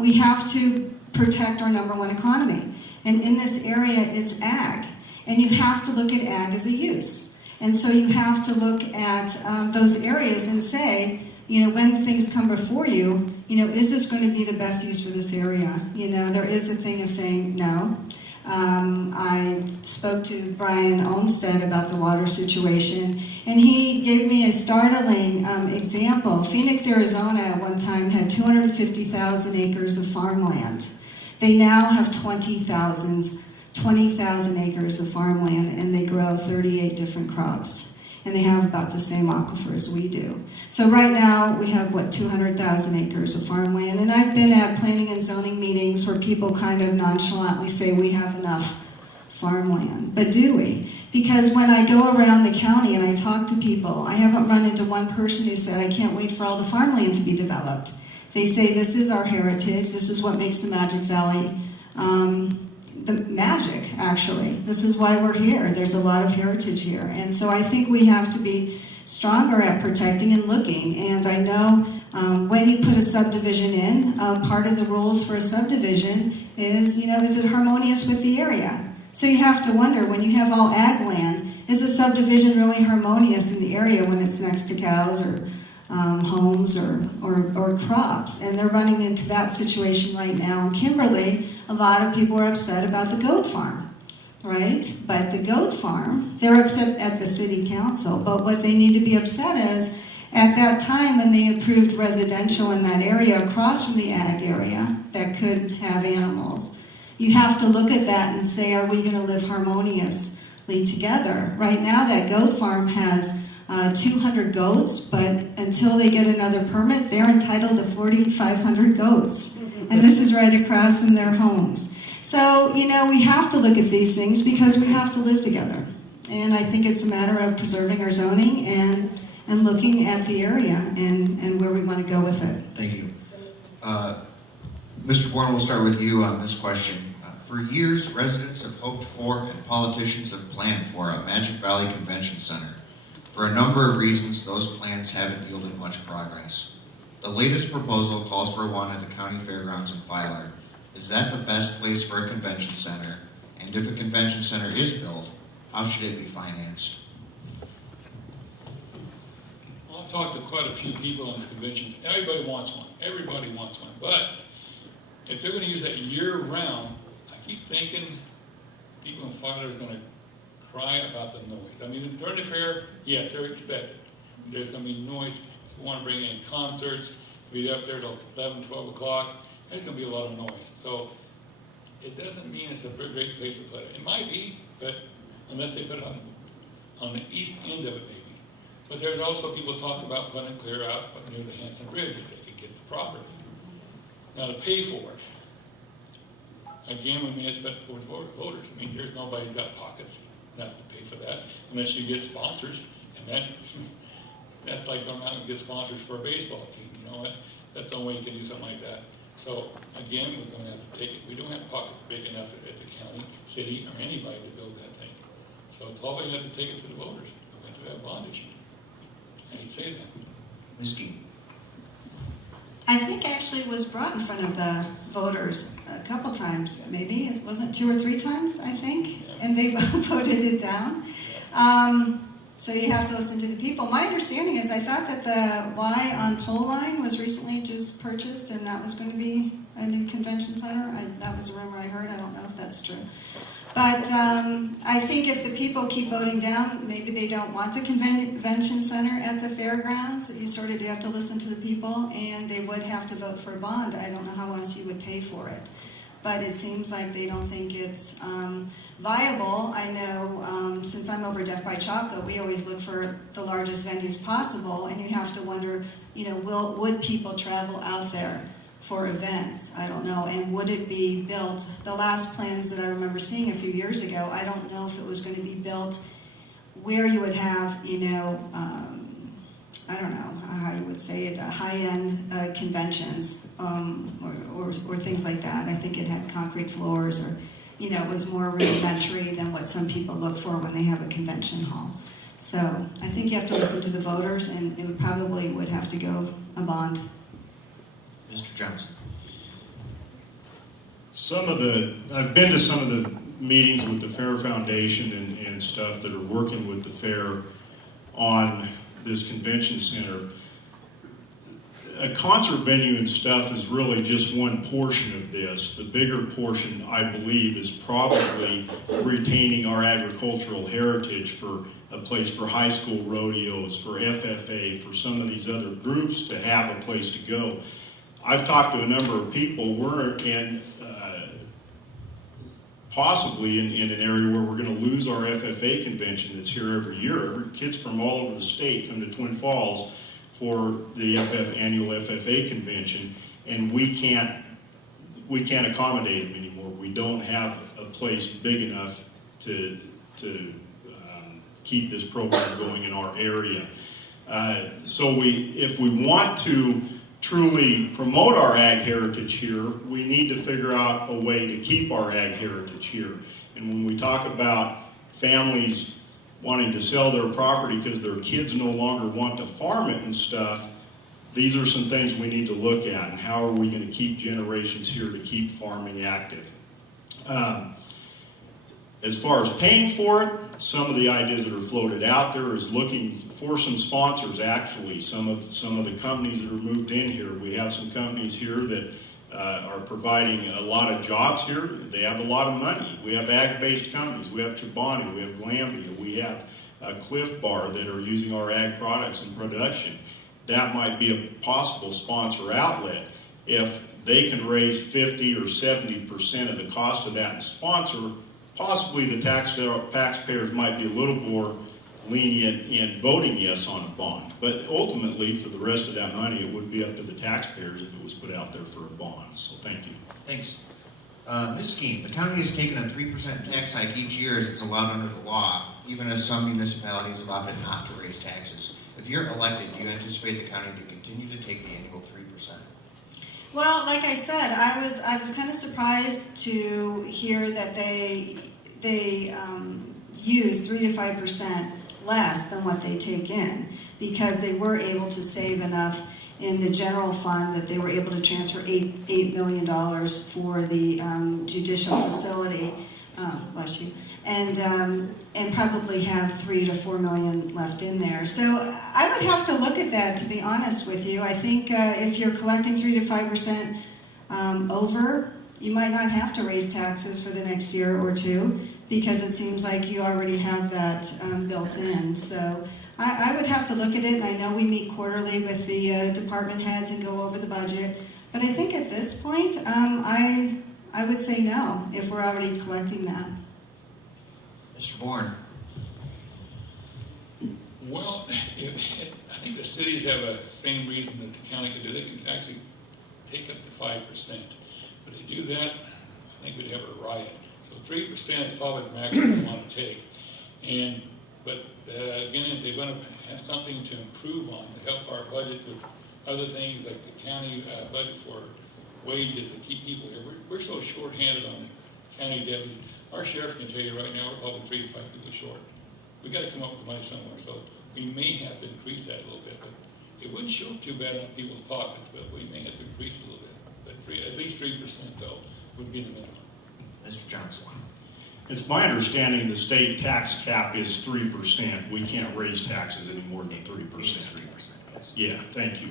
we have to protect our #1 economy. And in this area, it's ag. And you have to look at ag as a use. And so you have to look at those areas and say, when things come before you, is this going to be the best use for this area? There is a thing of saying no. I spoke to Brian Olmsted about the water situation, and he gave me a startling example. Phoenix, Arizona at one time had 250,000 acres of farmland. They now have 20,000 acres of farmland, and they grow 38 different crops. And they have about the same aquifer as we do. So right now, we have, 200,000 acres of farmland. And I've been at planning and zoning meetings where people kind of nonchalantly say we have enough farmland. But do we? Because when I go around the county and I talk to people, I haven't run into one person who said, I can't wait for all the farmland to be developed. They say, this is our heritage. This is what makes the Magic Valley the magic, actually. This is why we're here. There's a lot of heritage here. And so I think we have to be stronger at protecting and looking. And I know when you put a subdivision in, part of the rules for a subdivision is, is it harmonious with the area? So you have to wonder, when you have all ag land, is a subdivision really harmonious in the area when it's next to cows or homes or crops? And they're running into that situation right now. In Kimberly, a lot of people are upset about the goat farm, right? But the goat farm, they're upset at the city council, but what they need to be upset is, at that time when they approved residential in that area across from the ag area that could have animals, you have to look at that and say, are we going to live harmoniously together? Right now, that goat farm has 200 goats, but until they get another permit, they're entitled to 4,500 goats. And this is right across from their homes. So, we have to look at these things because we have to live together. And I think it's a matter of preserving our zoning and looking at the area and where we want to go with it. Thank you. Mr. Bohrn, we'll start with you on this question. For years, residents have hoped for and politicians have planned for a Magic Valley Convention Center. For a number of reasons, those plans haven't yielded much progress. The latest proposal calls for one at the county fairgrounds in Filer. Is that the best place for a convention center? And if a convention center is built, how should it be financed? Well, I've talked to quite a few people on these conventions. Everybody wants one. Everybody wants one. But if they're going to use that year-round, I keep thinking people in Filer are going to cry about the noise. I mean, during the fair, yes, they're expected. There's going to be noise. You want to bring in concerts, be up there till 11, 12 o'clock. There's going to be a lot of noise. So it doesn't mean it's a great place to put it. It might be, but unless they put it on the east end of it, maybe. But there's also people talk about putting it clear out near the Hanson Bridge if they could get the property. Now, to pay for it, again, we may have to put it towards voters. I mean, there's nobody's got pockets enough to pay for that unless you get sponsors, and that's like going out and get sponsors for a baseball team. That's the only way you can do something like that. So again, we're going to have to take it. We don't have pockets big enough at the county, city, or anybody to build that thing. So it's all we have to take it to the voters. We have to have a bond issue. I hate to say that. Ms. Skeem. I think actually it was brought in front of the voters a couple times, maybe. It wasn't 2 or 3 times, I think, Yeah. and they voted it down. So you have to listen to the people. My understanding is I thought that the Y on pole line was recently just purchased, and that was going to be a new convention center. That was a rumor I heard. I don't know if that's true. But I think if the people keep voting down, maybe they don't want the convention center at the fairgrounds. You sort of do have to listen to the people, and they would have to vote for a bond. I don't know how else you would pay for it. But it seems like they don't think it's viable. I know since I'm over Death by Chocolate, we always look for the largest venues possible, and you have to wonder, would people travel out there for events? I don't know. And would it be built? The last plans that I remember seeing a few years ago, I don't know if it was going to be built where you would have, I don't know how you would say it, high-end conventions or things like that. I think it had concrete floors or, it was more rudimentary than what some people look for when they have a convention hall. So I think you have to listen to the voters, and it probably would have to go a bond. Mr. Johnson. I've been to some of the meetings with the Fair Foundation and stuff that are working with the fair on this convention center. A concert venue and stuff is really just one portion of this. The bigger portion, I believe, is probably retaining our agricultural heritage for a place for high school rodeos, for FFA, for some of these other groups to have a place to go. I've talked to a number of people. We're in possibly in an area where we're going to lose our FFA convention that's here every year. Kids from all over the state come to Twin Falls for the annual FFA convention, and we can't accommodate them anymore. We don't have a place big enough to keep this program going in our area. So if we want to truly promote our ag heritage here, we need to figure out a way to keep our ag heritage here. And when we talk about families wanting to sell their property because their kids no longer want to farm it and stuff, these are some things we need to look at, and how are we going to keep generations here to keep farming active. As far as paying for it, some of the ideas that are floated out there is looking for some sponsors. Actually, some of the companies that are moved in here, we have some companies here that are providing a lot of jobs here. They have a lot of money. We have ag-based companies. We have Chobani, we have Glambia, we have Cliff Bar that are using our ag products in production. That might be a possible sponsor outlet. If they can raise 50 or 70% of the cost of that and sponsor, possibly the taxpayers might be a little more lenient in voting yes on a bond. But ultimately, for the rest of that money, it would be up to the taxpayers if it was put out there for a bond. So thank you. Thanks. Ms. Skeem, the county has taken a 3% tax hike each year as it's allowed under the law, even as some municipalities have opted not to raise taxes. If you're elected, do you anticipate the county to continue to take the annual 3%? Well, like I said, I was kind of surprised to hear that they use 3 to 5% less than what they take in, because they were able to save enough in the general fund that they were able to transfer $8 million for the judicial facility, bless you, and probably have 3 to 4 million left in there. So I would have to look at that, to be honest with you. I think if you're collecting 3 to 5% over, you might not have to raise taxes for the next year or two, because it seems like you already have that built in. So I would have to look at it, and I know we meet quarterly with the department heads and go over the budget. But I think at this point, I would say no, if we're already collecting that. Mr. Bohrn. Well, I think the cities have a same reason that the county could do. They can actually take up to 5%. But to do that, I think we'd have a riot. So 3% is probably the maximum we want to take. But again, if they're going to have something to improve on to help our budget with other things like the county budget for wages to keep people here, we're so short-handed on the county deputies. Our sheriff can tell you right now we're probably 3 to 5 people short. We've got to come up with the money somewhere, so we may have to increase that a little bit. But it wouldn't show too bad on people's pockets, but we may have to increase a little bit. But at least 3%, though, would be the minimum. Mr. Johnson. It's my understanding the state tax cap is 3%. We can't raise taxes any more than 3%. It's 3%, yes. Yeah, thank you.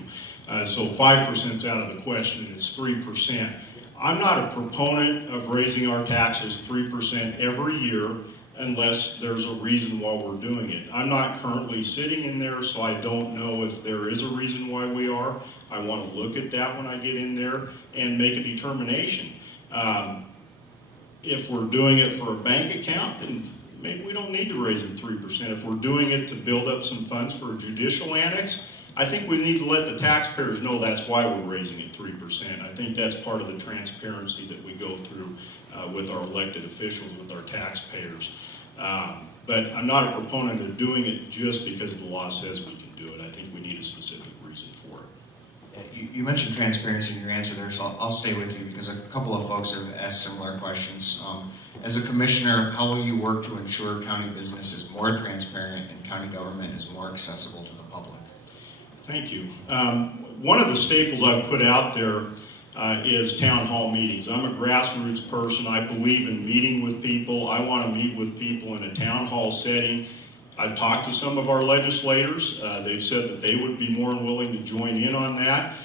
So 5% is out of the question. It's 3%. I'm not a proponent of raising our taxes 3% every year unless there's a reason why we're doing it. I'm not currently sitting in there, so I don't know if there is a reason why we are. I want to look at that when I get in there and make a determination. If we're doing it for a bank account, then maybe we don't need to raise it 3%. If we're doing it to build up some funds for a judicial annex, I think we need to let the taxpayers know that's why we're raising it 3%. I think that's part of the transparency that we go through with our elected officials, with our taxpayers. But I'm not a proponent of doing it just because the law says we can do it. I think we need a specific reason for it. You mentioned transparency in your answer there, so I'll stay with you because a couple of folks have asked similar questions. As a commissioner, how will you work to ensure county business is more transparent and county government is more accessible to the public? Thank you. One of the staples I've put out there is town hall meetings. I'm a grassroots person. I believe in meeting with people. I want to meet with people in a town hall setting. I've talked to some of our legislators. They've said that they would be more than willing to join in on that.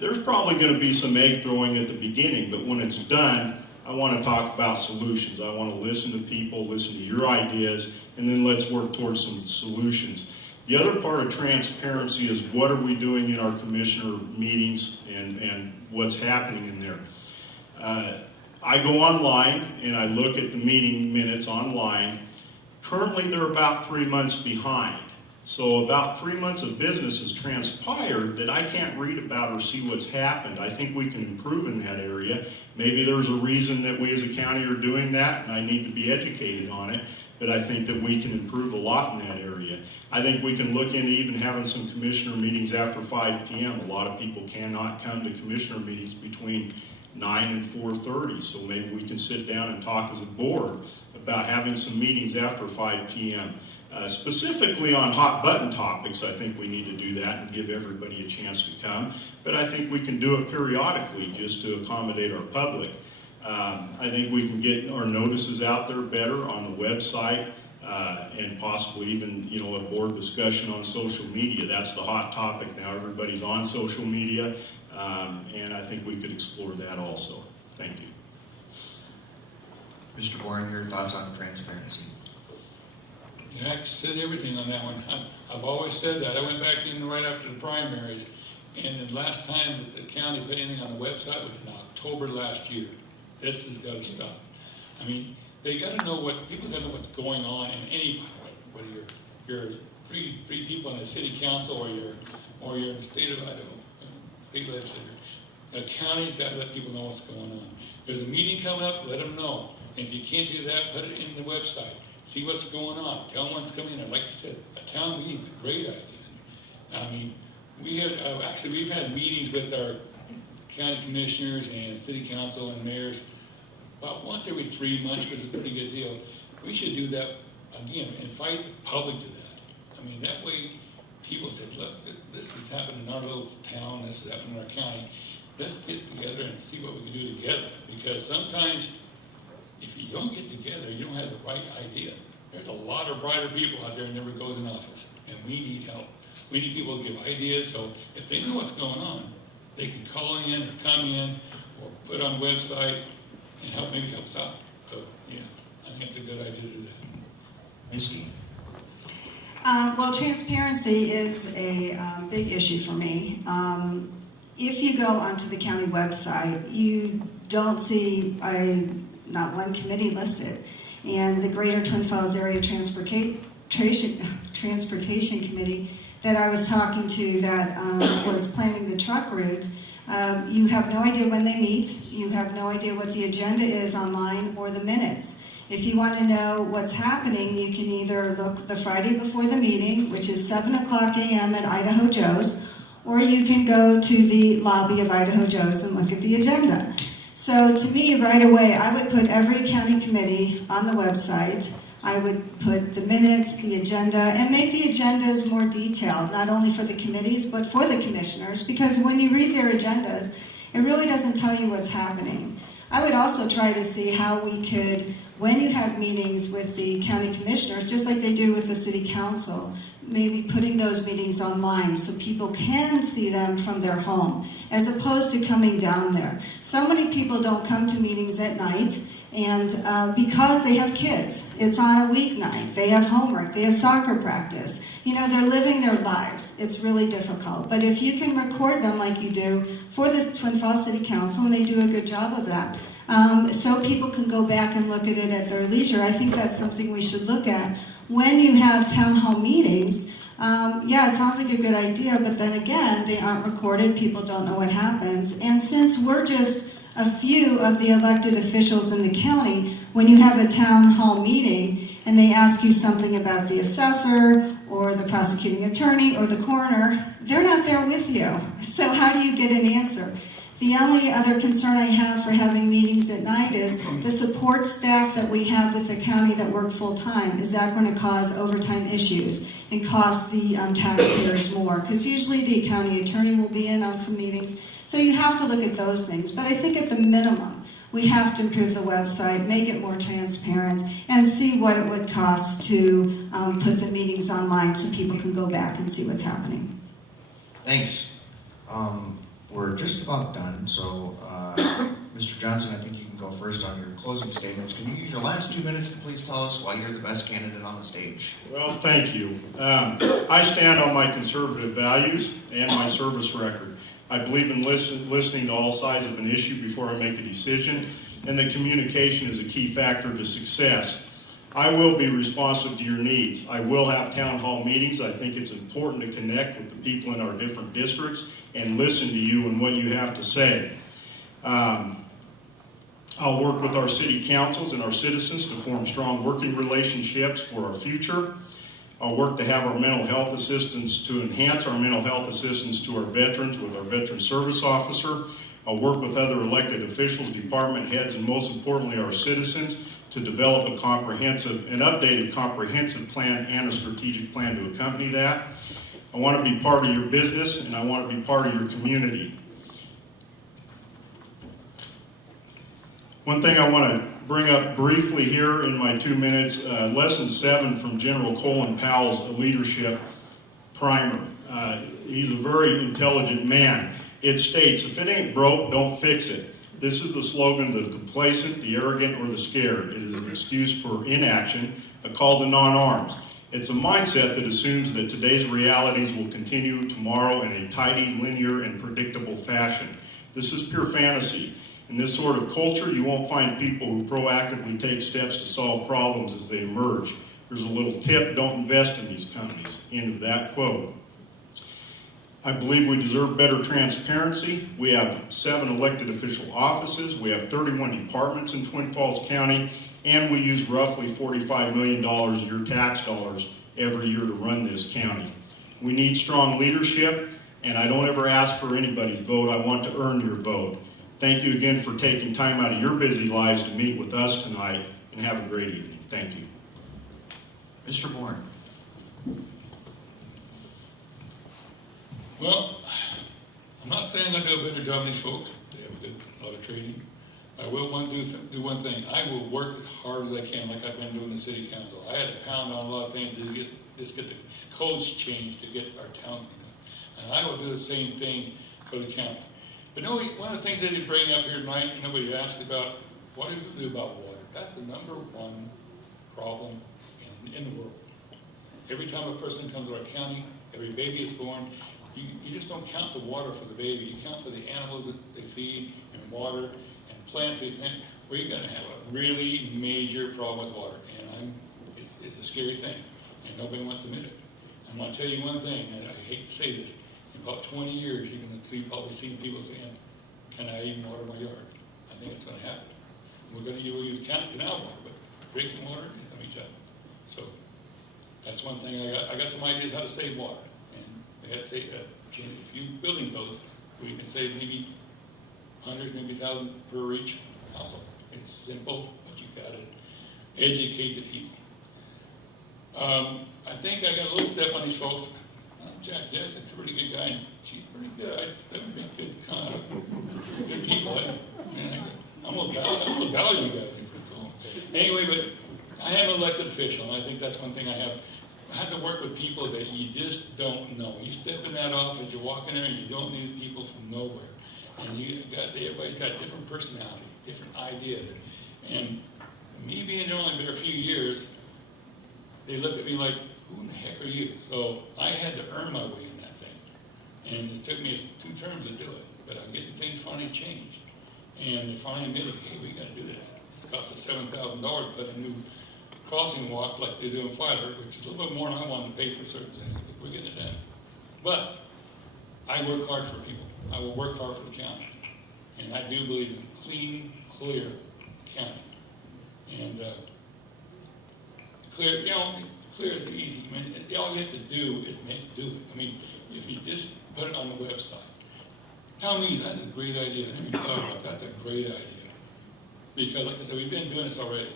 There's probably going to be some egg throwing at the beginning, but when it's done, I want to talk about solutions. I want to listen to people, listen to your ideas, and then let's work towards some solutions. The other part of transparency is what are we doing in our commissioner meetings and what's happening in there. I go online and I look at the meeting minutes online. Currently, they're about 3 months behind. So about 3 months of business has transpired that I can't read about or see what's happened. I think we can improve in that area. Maybe there's a reason that we as a county are doing that, and I need to be educated on it. But I think that we can improve a lot in that area. I think we can look into even having some commissioner meetings after 5 p.m. A lot of people cannot come to commissioner meetings between 9 and 4:30. So maybe we can sit down and talk as a board about having some meetings after 5 p.m. Specifically on hot button topics, I think we need to do that and give everybody a chance to come. But I think we can do it periodically just to accommodate our public. I think we can get our notices out there better on the website and possibly even, a board discussion on social media. That's the hot topic now. Everybody's on social media, and I think we could explore that also. Thank you. Mr. Bohrn, your thoughts on transparency? Jack said everything on that one. I've always said that. I went back in right after the primaries, and the last time that the county put anything on the website was in October last year. This has got to stop. I mean, they got to know people got to know what's going on in any part, whether you're three people in the city council or you're in the state of Idaho, state legislature. The county's got to let people know what's going on. There's a meeting coming up, let them know. And if you can't do that, put it in the website. See what's going on. Tell them what's coming in. Like I said, a town meeting is a great idea. I mean, we've had meetings with our county commissioners and city council and mayors about once every 3 months, which is a pretty good deal. We should do that again, invite the public to that. I mean, that way people said, look, this is happening in our little town, this is happening in our county. Let's get together and see what we can do together. Because sometimes if you don't get together, you don't have the right idea. There's a lot of brighter people out there that never goes in office, and we need help. We need people to give ideas, so if they know what's going on, they can call in or come in or put on the website and maybe help us out. So, yeah, I think it's a good idea to do that. Ms. Skeem. Well, transparency is a big issue for me. If you go onto the county website, you don't see not one committee listed. And the Greater Twin Falls Area Transportation Committee that I was talking to that was planning the truck route, you have no idea when they meet. You have no idea what the agenda is online or the minutes. If you want to know what's happening, you can either look the Friday before the meeting, which is 7 o'clock a.m. at Idaho Joe's, or you can go to the lobby of Idaho Joe's and look at the agenda. So to me, right away, I would put every county committee on the website. I would put the minutes, the agenda, and make the agendas more detailed, not only for the committees, but for the commissioners, because when you read their agendas, it really doesn't tell you what's happening. I would also try to see how we could, when you have meetings with the county commissioners, just like they do with the city council, maybe putting those meetings online so people can see them from their home, as opposed to coming down there. So many people don't come to meetings at night, and because they have kids, it's on a weeknight, they have homework, they have soccer practice, they're living their lives. It's really difficult. But if you can record them like you do for the Twin Falls City Council, and they do a good job of that, so people can go back and look at it at their leisure, I think that's something we should look at. When you have town hall meetings, it sounds like a good idea, but then again, they aren't recorded, people don't know what happens. And since we're just a few of the elected officials in the county, when you have a town hall meeting and they ask you something about the assessor or the prosecuting attorney or the coroner, they're not there with you. So how do you get an answer? The only other concern I have for having meetings at night is the support staff that we have with the county that work full-time. Is that going to cause overtime issues and cost the taxpayers more? Because usually the county attorney will be in on some meetings. So you have to look at those things. But I think at the minimum, we have to improve the website, make it more transparent, and see what it would cost to put the meetings online so people can go back and see what's happening. Thanks. We're just about done, so Mr. Johnson, I think you can go first on your closing statements. Can you use your last 2 minutes to please tell us why you're the best candidate on the stage? Well, thank you. I stand on my conservative values and my service record. I believe in listening to all sides of an issue before I make a decision, and that communication is a key factor to success. I will be responsive to your needs. I will have town hall meetings. I think it's important to connect with the people in our different districts and listen to you and what you have to say. I'll work with our city councils and our citizens to form strong working relationships for our future. I'll work to have our mental health assistance, to enhance our mental health assistance to our veterans with our veteran service officer. I'll work with other elected officials, department heads, and most importantly our citizens to develop an updated comprehensive plan and a strategic plan to accompany that. I want to be part of your business, and I want to be part of your community. One thing I want to bring up briefly here in my 2 minutes, lesson 7 from General Colin Powell's leadership primer. He's a very intelligent man. It states, if it ain't broke, don't fix it. This is the slogan of the complacent, the arrogant, or the scared. It is an excuse for inaction, a call to non-arms. It's a mindset that assumes that today's realities will continue tomorrow in a tidy, linear, and predictable fashion. This is pure fantasy. In this sort of culture, you won't find people who proactively take steps to solve problems as they emerge. Here's a little tip: don't invest in these companies. End of that quote. I believe we deserve better transparency. We have 7 elected official offices. We have 31 departments in Twin Falls County, and we use roughly $45 million of your tax dollars every year to run this county. We need strong leadership, and I don't ever ask for anybody's vote. I want to earn your vote. Thank you again for taking time out of your busy lives to meet with us tonight, and have a great evening. Thank you. Mr. Bohrn. Well, I'm not saying I'm going to do a better job than these folks. They have a lot of training. I will do one thing. I will work as hard as I can, like I've been doing in the city council. I had to pound on a lot of things to just get the codes changed to get our town cleaned up. And I will do the same thing for the county. But one of the things they did bring up here tonight, nobody asked about, what do we do about water? That's the #1 problem in the world. Every time a person comes to our county, every baby is born, you just don't count the water for the baby. You count for the animals that they feed, and water, and plants they plant. We're going to have a really major problem with water, and it's a scary thing, and nobody wants to admit it. I'm going to tell you one thing, and I hate to say this, in about 20 years, you're going to probably see people saying, can I even water my yard? I think it's going to happen. We'll use canal water, but drinking water is going to be tough. So that's one thing I got some ideas how to save water. And they had to change a few building codes where you can save maybe hundreds, maybe 1,000 per each household. It's simple, but you got to educate the people. I think I got a little step on these folks. Jack Jackson's a pretty good guy, and she's pretty good. That would be good people. I'm gonna bow to you guys. You're pretty cool. Anyway, but I am an elected official, and I think that's one thing I had to work with people that you just don't know. You step in that office, you walk in there, and you don't need people from nowhere. And everybody's got different personality, different ideas. And me being there only been a few years, they look at me like, who in the heck are you? So I had to earn my way in that thing. And it took me 2 terms to do it. But I'm getting things finally changed. And they finally admitted, hey, we got to do this. It's cost us $7,000 to put a new crossing walk like they do in Filer, which is a little bit more than I wanted to pay for certain things. But we're getting it done. But I work hard for people. I will work hard for the county. And I do believe in clean, clear county. And clear, clear is easy. I mean, all you have to do is do it. I mean, if you just put it on the website, tell me that's a great idea. I never thought about that. That's a great idea. Because, like I said, we've been doing this already.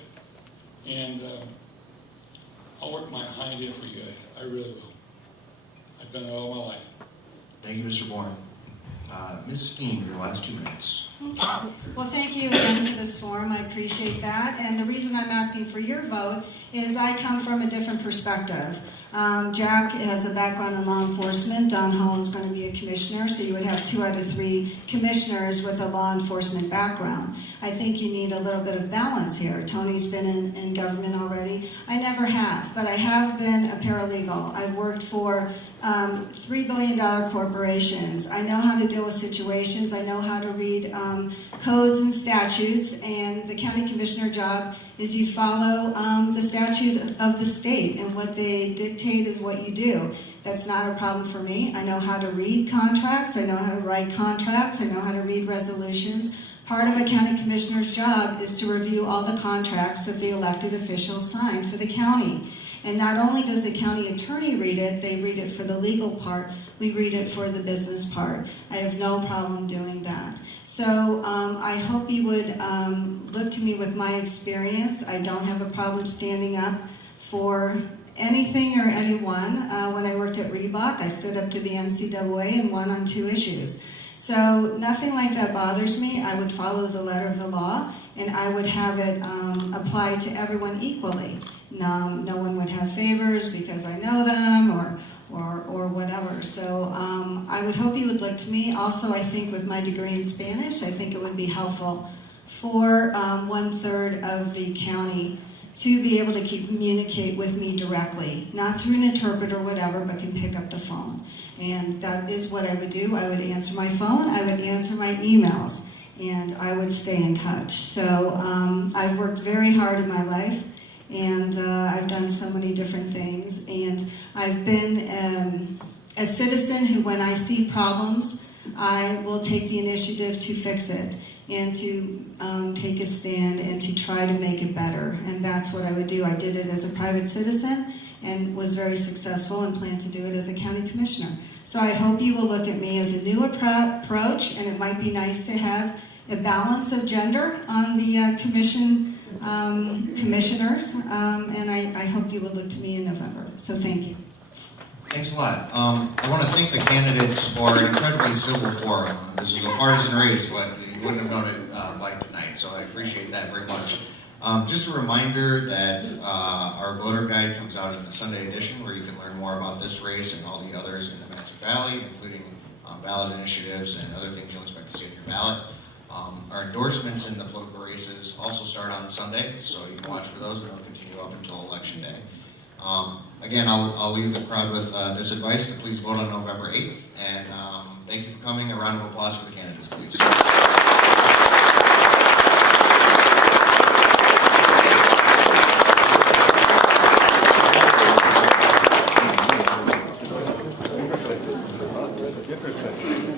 And I'll work my hind end for you guys. I really will. I've done it all my life. Thank you, Mr. Bohrn. Ms. Skeem, your last 2 minutes. Okay. Well, thank you again for this forum. I appreciate that. And the reason I'm asking for your vote is I come from a different perspective. Jack has a background in law enforcement. Don Holland's going to be a commissioner, so you would have 2 out of 3 commissioners with a law enforcement background. I think you need a little bit of balance here. Tony's been in government already. I never have, but I have been a paralegal. I've worked for $3 billion corporations. I know how to deal with situations. I know how to read codes and statutes, and the county commissioner job is you follow the statute of the state, and what they dictate is what you do. That's not a problem for me. I know how to read contracts. I know how to write contracts. I know how to read resolutions. Part of a county commissioner's job is to review all the contracts that the elected officials sign for the county. And not only does the county attorney read it, they read it for the legal part, we read it for the business part. I have no problem doing that. So I hope you would look to me with my experience. I don't have a problem standing up for anything or anyone. When I worked at Reebok, I stood up to the NCAA and won on 2 issues. So nothing like that bothers me. I would follow the letter of the law, and I would have it apply to everyone equally. No one would have favors because I know them or whatever. So I would hope you would look to me. Also, I think with my degree in Spanish, I think it would be helpful for 1/3 of the county to be able to communicate with me directly, not through an interpreter or whatever, but can pick up the phone. And that is what I would do. I would answer my phone, I would answer my emails, and I would stay in touch. So I've worked very hard in my life, and I've done so many different things. And I've been a citizen who, when I see problems, I will take the initiative to fix it and to take a stand and to try to make it better. And that's what I would do. I did it as a private citizen and was very successful and plan to do it as a county commissioner. So I hope you will look at me as a new approach, and it might be nice to have a balance of gender on the commissioners, and I hope you will look to me in November. So thank you. Thanks a lot. I want to thank the candidates for an incredibly civil forum. This was a partisan race, but you wouldn't have known it by tonight, so I appreciate that very much. Just a reminder that our voter guide comes out in the Sunday edition, where you can learn more about this race and all the others in the Magic Valley, including ballot initiatives and other things you'll expect to see on your ballot. Our endorsements in the political races also start on Sunday, so you can watch for those, and they'll continue up until Election Day. Again, I'll leave the crowd with this advice to please vote on November 8th, and thank you for coming. A round of applause for the candidates, please. Different